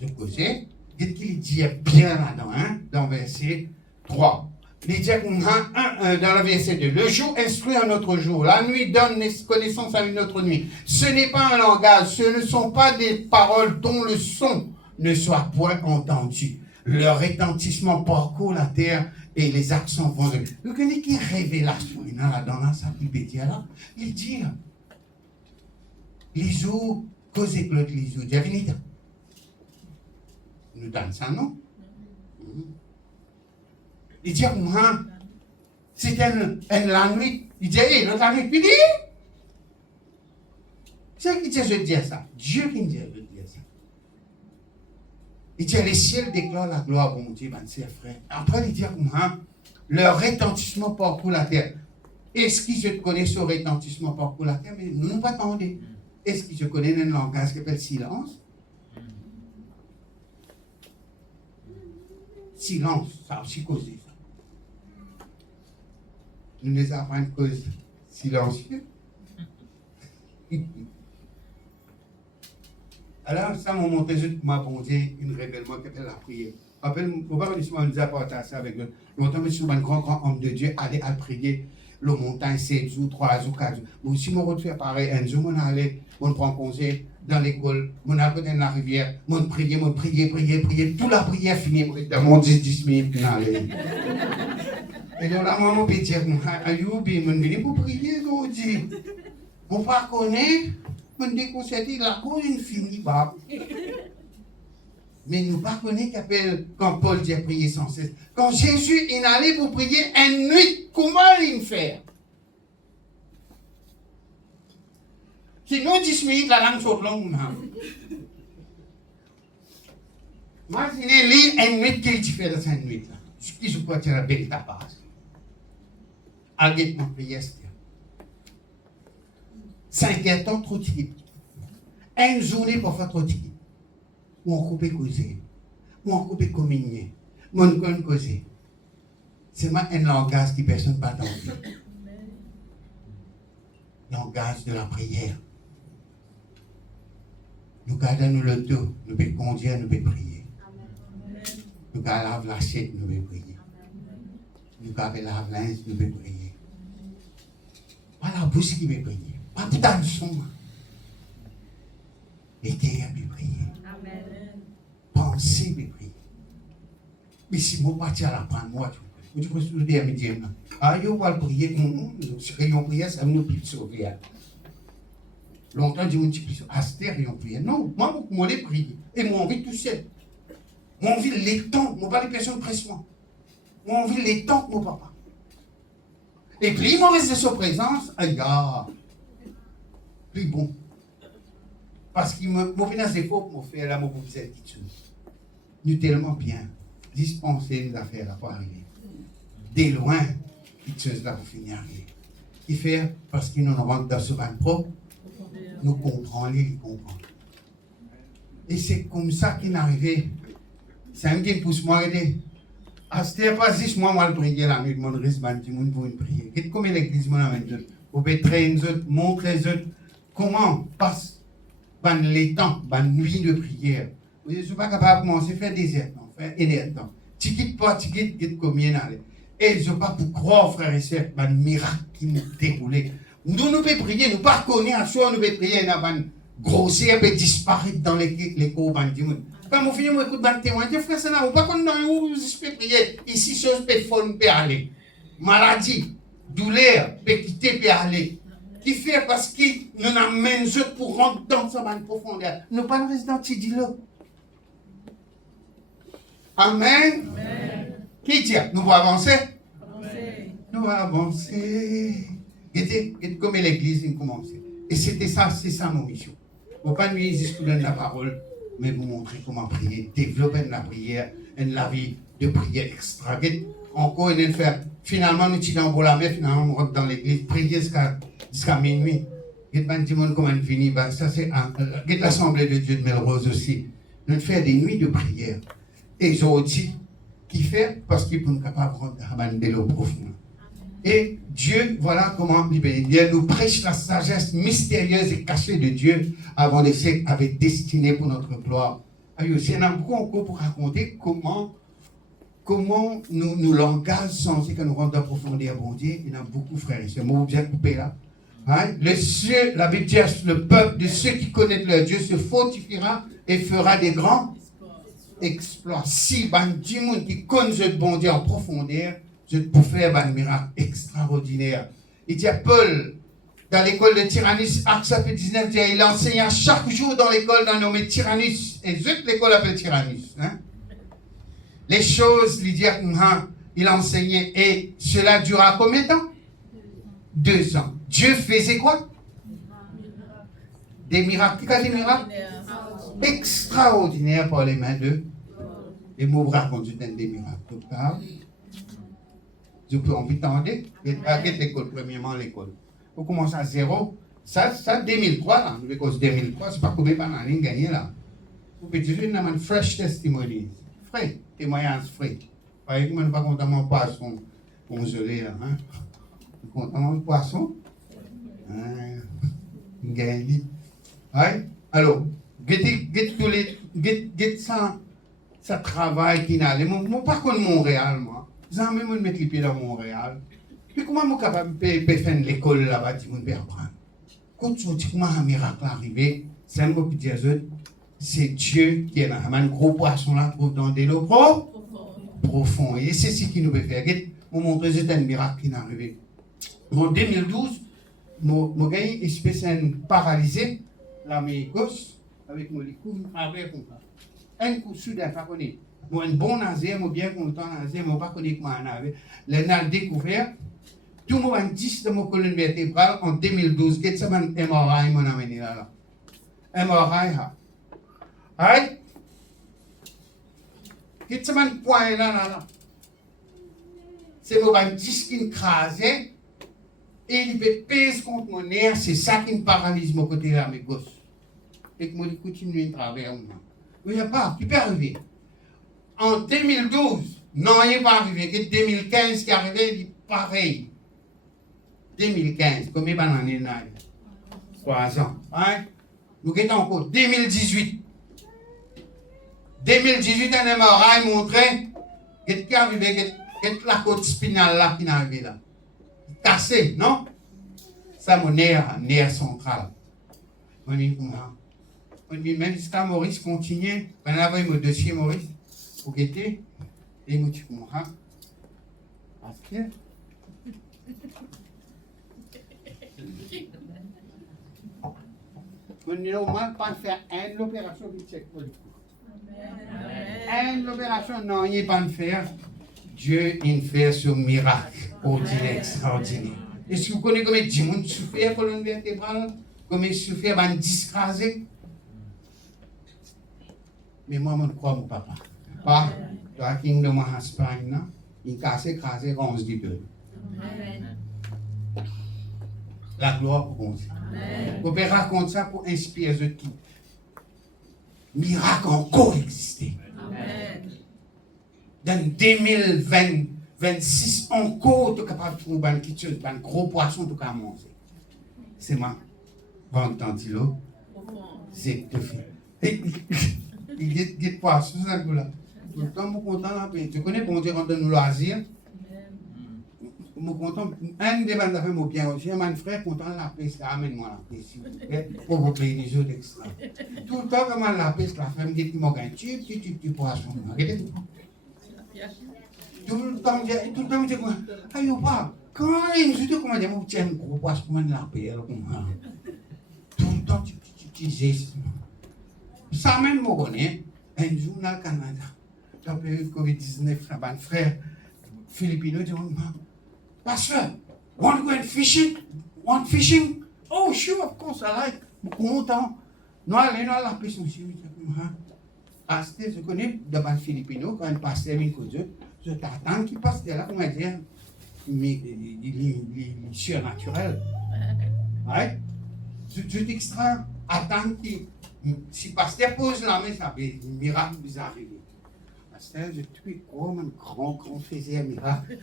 De côté, qu'est-ce qu'il dit bien là-dedans, hein, dans verset 3. Il dit, dans le verset 2, le jour instruit un autre jour, la nuit donne connaissance à une autre nuit. Ce n'est pas un langage, ce ne sont pas des paroles dont le son ne soit point entendu. Le retentissement parcourt la terre et les accents vont de lui. Vous connaissez qui révélation là-dedans, ça peut dire là? Il dit, les jours, cause et clotte les jours, divinité. Nous donne ça, non? Il dit, c'était la nuit. Il dit, la nuit, puis il dit, c'est qui dit, je dis ça? Dieu qui dit, je dis ça. Il dit, les ciels déclarent la gloire, bon Dieu, mes frères. Après, il dit, leur retentissement parcourt la terre. Est-ce que je connais ce retentissement parcourt la terre? Mais nous n'avons pas attendu. Est-ce que je connais un langage qui s'appelle silence? Silence, ça a aussi causé ça. Nous les avons une cause silencieux. Alors, ça m'a montré juste pour m'abonder une révélation qui s'appelle la prière. Vous pouvez souvent nous apporter ça avec eux. Longtemps, je suis un grand homme de Dieu, aller à prier le montagne 7 jours, 3 jours, 4 jours. Mais si je refais pareil, un jour, on allait, on prend congé dans l'école, on a côté de la rivière, on prier, toute la prière finie, dans mon 10 minutes, et donc là, moi, je peux dire, Ayoubi, je viens pour prier, on dit, on ne pas connaître, on dit qu'on s'est dit, la cause est finie, mais nous ne pas connaître qu'appelle quand Paul dit prier sans cesse. Quand Jésus est allé pour prier une nuit, comment il fait? Sinon, 10 minutes, la langue saute longue. Imaginez, lui, une nuit, qu'il fait dans cette nuit. Ce qui je peux dire la belle tapas. Allez, mon prière, 5 temps, trop de tickets. Une journée pour faire trop de tickets. Ou on coupe causer, ou on coupe communier, ou on coupe causer. C'est un langage qui personne pas entendu. Langage de la prière. Nous gardons le dos, nous pouvons conduire, nous pouvons prier. Nous gardons la l'assiette, nous pouvons prier. Nous gardons la linge, nous pouvons prier. Pas la bouche qui veut prier, pas tout dans le son. Et terre peut prier. Pensez de prier. Mais si moi parti à la prendre, moi, tu peux se dire à me dire, ah, je vais prier, ce rayon prière, ça nous plus sauver. Longtemps, je me dis, à ce rayon prière. Non, moi, je vais prier. Et moi, envie tout seul. Moi, envie les temps, moi, pas les personnes pressement. Moi, envie les temps, mon papa. Et puis, il reste de sa présence, aïe, plus bon. Parce qu'il m'a fait des efforts pour faire la mauvaise certitude. Nous tellement bien dispenser nos affaires là pour arriver. De loin, quelque chose là pour finir arriver. Il fait parce qu'il nous rentre dans ce bain propre, nous comprenons, il comprend. Et c'est comme ça qu'il est arrivé. C'est un qui pousse moi à aider. C'était pas juste moi le prier la nuit, mon risque pour une prière. Et comme l'église m'a amené, vous pouvez traiter les autres, montrer les autres comment passe les temps, les nuits de prière. Vous ne suis pas capable de commencer à faire des heures, faire une heure de temps. Tu quittes pas, tu quittes combien d'années. Et je ne suis pas pour croire, frères et sœurs, un miracle qui nous déroule. Nous pouvons prier, nous ne pas connaître à soi, nous pouvons prier, nous grossir, peut disparaître dans les cours. Quand mon fils m'écoute dans le témoignage, frère, ça n'a pas qu'on peut prier. Ici, chose peut faire, peut aller. Maladie, douleur, peut quitter, peut aller. qui fait parce que nous amène pour rentrer dans sa profondeur. Nous pas résident qui dit là. Amen. Amen. Qui dit? Nous allons avancer. Nous allons avancer. Et comme l'église a commencé. Et c'était ça, c'est ça mon mission. Je ne vais pas nous juste donner la parole, mais vous montrer comment prier, développer la prière, la vie de prière extra. Encore, il faire. Finalement, nous tirons pour la mer, finalement, nous rentrons dans l'église, prier jusqu'à minuit. Et pas du monde comment finit, ça c'est l'Assemblée de Dieu de Melrose aussi. Nous faisons des nuits de prière. Et aujourd'hui, qui fait parce qu'il peut nous capable de rendre de l'eau profonde. Et Dieu, voilà comment il nous prêche la sagesse mystérieuse et cachée de Dieu avant les siècles avec destinée pour notre gloire. C'est un beaucoup encore pour raconter comment nous langage censé que nous rentrons en profondeur, bon Dieu, il y en a beaucoup, frères. C'est mot bien coupé là. Hein? La Bible dit, le peuple de ceux qui connaissent leur Dieu se fortifiera et fera des grands exploits. Si des gens qui connaissent le bon Dieu en profondeur, je peux faire un miracle extraordinaire. Il dit à Paul, dans l'école de Tyrannus, Actes chapitre 19, il enseignait chaque jour dans l'école d'un nommé Tyrannus. Et toute l'école appelle Tyrannus. Hein? Les choses, il enseignait. Et cela dura combien de temps? 2 ans. Dieu faisait quoi? Des miracles. Qu'est-ce que des miracles? Extraordinaires par les mains de. Et moi, je raconte des miracles. Je peux en tendre. Arrête l'école, premièrement l'école. Vous commencez à 0. Ça 2003, là. L'école 2003, c'est pas combien d'années gagné là. Vous pouvez dire, il y a un fresh testimony. Frais, témoignage frais. Par exemple, je ne suis pas content de mon poisson congelé là. Hein? Je suis content de mon poisson. Gagné. Alors, get ça travail qui n'a. Moi, je ne suis pas contre Montréal, moi. J'ai même mettre les pieds dans Montréal. Puis comment je suis capable de faire l'école là-bas, si je peux apprendre? Quand tu dis comment un miracle arrivé, c'est un peu plus dire, c'est Dieu qui est là. Un gros poisson là, trouve dans des eaux profond. Et c'est ce qui nous peut faire. Je vous montre un miracle qui est arrivé. En 2012, je gagné une espèce de paralysé, la main gauche, avec mon coups, comme ça. Un coup soudain, pas connu. Moi, un bon nazier, moi bien content nazier, moi pas connu comment on avait. Les n'a découvert. Tout le monde 10 de mon colonne vertébrale en 2012. Qu'est-ce que ça m'a MRI m'en amené là? MRI, Aïe! Qu'est-ce que ça m'a point là? C'est mon 10 qui me crasait. Et il peut peser contre mon nerf. C'est ça qui me paralyse mon côté là, mes gosses. Et que moi, je continue de travailler. Il n'y a pas, qui peut arriver. En 2012, non, il n'est pas arrivé. Que 2015 qui est arrivé, il est pareil. 2015, combien d'années il y a? 3 ans. Hein? Nous sommes encore 2018. 2018, un MRI montrait qu'est-ce qui est arrivé, qu'est-ce la côte spinale là qui est arrivée là. Cassé, non? Ça, mon nerf central. On dit comment? On dit même jusqu'à Maurice continue. On avait mon dossier Maurice pour guetter. Et moi, tu comprends? Parce que. On dit normal pas faire une opération de check pour le coup. Une opération, non, il n'y a pas de faire. Dieu, il fait ce miracle ordinaire, extraordinaire. Et si vous connaissez comment les gens souffrent la colonne vertébrale, comment ils souffrent un disque rasé. Mais moi, je crois mon papa. Pas, toi qui es dans ma Espagne, il casse écrasé 11 du peu. La gloire pour Dieu. Vous pouvez raconter ça pour inspirer les autres. Miracle encore existé. Dans 2026, encore, tu es capable de trouver un gros poisson tout à manger. C'est ma grande tante là. C'est tout fait. Il y a des poissons, c'est ça que là. Tout le temps, je suis content là. Tu connais, bon Dieu, quand nous loisir. Je suis content. Un des bandes d'affaires m'a bien reçu. Un frère content de la pêche, amène-moi la pêche, s'il vous plaît, pour vous payer des jours d'extra. Tout le temps, comment la pêche, la femme dit qu'il m'a gagné. Tu poisson. Tout le temps, je dis, ah, yo, pas. Quand je te commande, mon tiens, un gros poisson, comment la paix, tout le temps, tu gestes. Ça même, je connais, un jour dans le Canada, la période COVID-19, un frère philippino dit, Pastor, want to go and fishing? Want fishing? Oh, sure, of course, I like. Content. Non, allez, non, la pêche, monsieur. Pasteur, je connais devant Filipino, quand un pasteur vient causer, je t'attends qu'il passe là, comment dire, mais surnaturel. Ouais? Je t'extrais, attends qu'il. Si pasteur pose la main, ça fait un miracle vous arriver. Pasteur, je suis comme un grand faisait un miracle.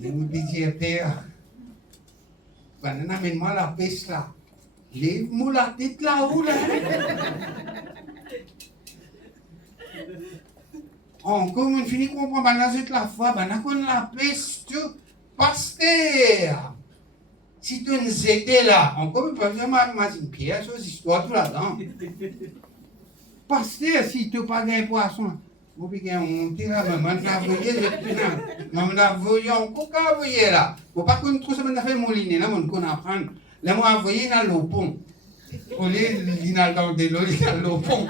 Je me dis, Père, amène-moi la pêche là. Lève-moi la tête là-haut là. Encore, on finit de comprendre, la foi, on la pêche, tout. Pasteur, si tu nous étais là, encore, on peut vraiment imaginer Pierre, chose histoire tout là-dedans. Pasteur, si tu n'as pas gagné poisson, vous pouvez monter là, maman, on a envoyé encore là. Faut pas qu'on trouve ça, on a fait mouliner, là, on apprend. Là, on a envoyé dans le pont. Au lieu de dans de l'eau, il y a le pont.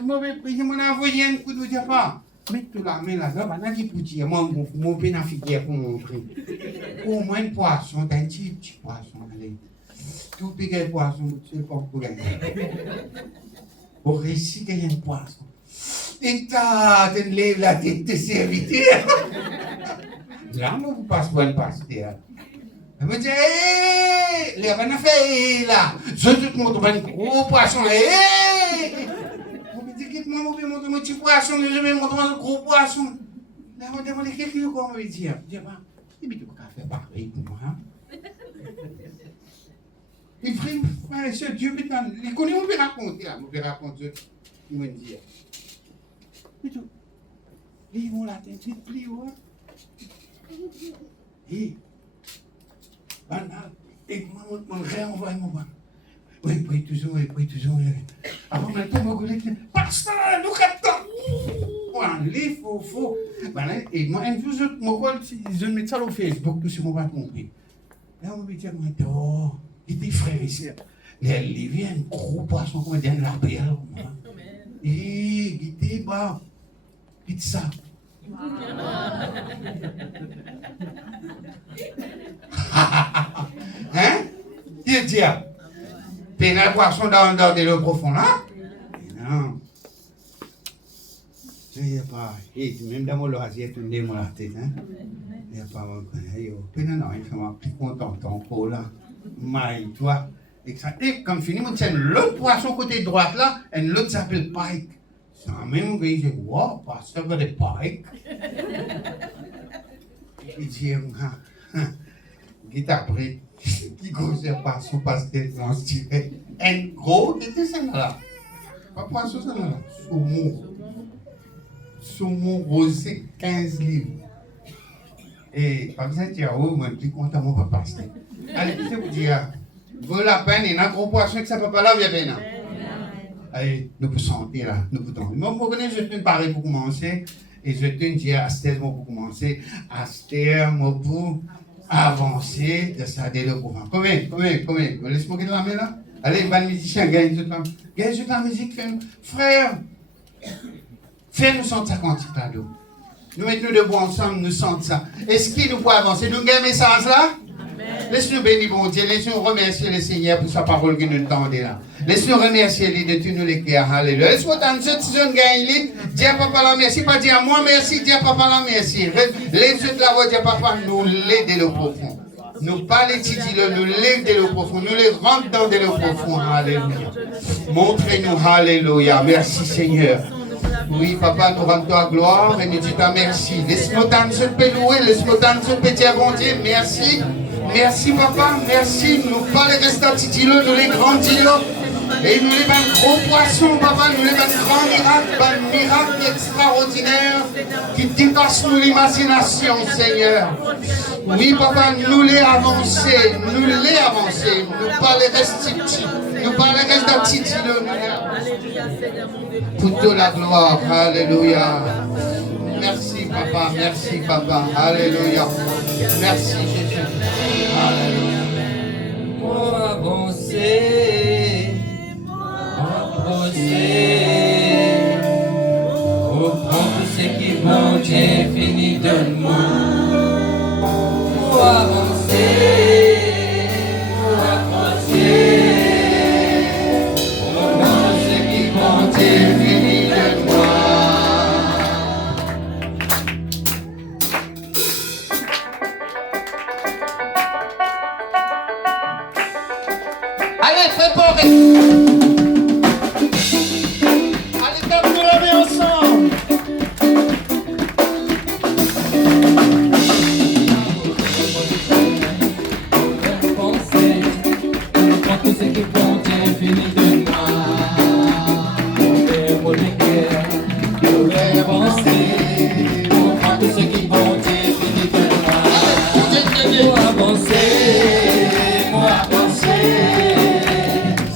On a envoyé un coup de dire pas. Mais tu la mets là-dedans, on a dit pour dire, moi, mon pénafiguière pour montrer. Au moins, un poisson, un petit poisson, allez. Tout piqué poisson, tu sais pas pour gagner. Au récit, il y a un poisson. Et t'as, tu lèves la tête de serviteur. Là, on vous passe pour un pasteur. Elle me dit, hé, les gens ont fait là. Je te montre un gros poisson. Hé! On me dit, quitte-moi, on me montre un petit poisson. Je vais montrer un gros poisson. Là, on me demande, qu'est-ce que vous me dit? Je dis, tu ne peux pas faire pareil pour moi. Il frère et soeur, Dieu, il connaît, on peut raconter là. On peut raconter. Il me dit, mais tout, ils vont la tête, ils plient, et et mon réenvoie mon ban. Oui, prie toujours. Avant maintenant, mon collègue, pasteur, nous captons. Les faux. Et moi, un jour, mon collègue, je mets ça au Facebook, tout ce qu'on va compris. Là, on me dit, oh, il dit frère et sœur. Il vient un gros poisson, comme dire, la paix. Et il dit, bah, pizza. Hein? Dis, pénal poisson dans de l'eau profonde, hein? Non. Je n'y ai pas. Et même dans mon loisir, tu me dis mon la tête, hein? Il n'y a pas mon connaître. Pénal, non, il fait moi plus content, ton pot là. Maille, toi. Et comme fini, on tient l'autre poisson côté droite là, et l'autre s'appelle pike. Ça même, il dit, wow, pasteur, vous avez pike. Il dit, qui t'a pris, qui causait pas son pasteur dans ce tiré. Un gros, qui était ça là? Pas poisson ça là? Saumon rosé, 15 livres. Et comme ça, tu dis, oh, moi, je suis content, mon papa. Allez, qu'est-ce que vous dites? Vaut la peine, il y a un gros poisson que ça ne peut pas là, bien bien. Allez, nous pouvons sentir là, nous pouvons. Moi, vous connaissez, je te parler pour commencer. Et je te dis à Astère, moi, pour commencer. Astère, moi, pour avancer de ça dès le courant. Combien? Laisse-moi quitter la main là. Allez, ban musicien, gagne toute la musique, frère. Fais-nous sentir ça quand il t'a d'eau. Nous mettons debout ensemble, nous sentons ça. Est-ce qu'il nous peut avancer? Nous gagnons un message là? Laisse-nous bénir, bon Dieu. Laisse-nous remercier le Seigneur pour sa parole que nous entendons là. Laisse-nous remercier lui de tout nous l'éclair. Alléluia. Laisse-moi dans cette jeune gagne. Dis à papa la merci. Pas dire à moi merci. Dis à papa la merci. Lève-toi de la voix. Dis à papa, nous l'aide de l'eau profond. Nous pas les titilleux, nous lève de l'eau profond. Nous les rentre dans de l'eau profond. Alléluia. Montrez-nous. Alléluia. Merci Seigneur. Oui, papa, nous rendons ta gloire et nous disons ta merci. Laisse-moi dans ce pays louer. Laisse-moi dans ce petit bon Dieu. Merci. Merci papa, merci. Nous pas les restants titilleux, nous les grandir. Et nous les un gros poisson, papa, nous les un miracle extraordinaire qui dépasse nous l'imagination, Seigneur. Oui, papa, nous les avancer, nous pas les restituer, nous pas les restants titilleux. Pour toute la gloire, alléluia. Merci. Papa, merci Papa. Alléluia. Merci Jésus. Alléluia. Pour avancer, au prendre tout ce qui bon Dieu fini donne-moi. Pour avancer, au prendre ce qui bon Dieu fini donne-moi. Allez, préparez. Allez, tapez la main ensemble. Tout ce qui bon Dieu fini de moi. Pour le cœur, pour avancer. Pour prendre tout ce qui bon Dieu fini de moi. Pour avancer, pour avancer.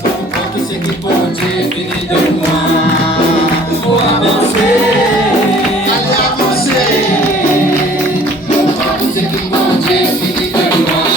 Pour prendre tout ce qui bon Dieu fini de moi. Pour avancer, Allez, avancez. pour prendre tout ce qui bon Dieu fini de moi.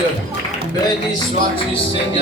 Dieu. Béni sois-tu, Seigneur.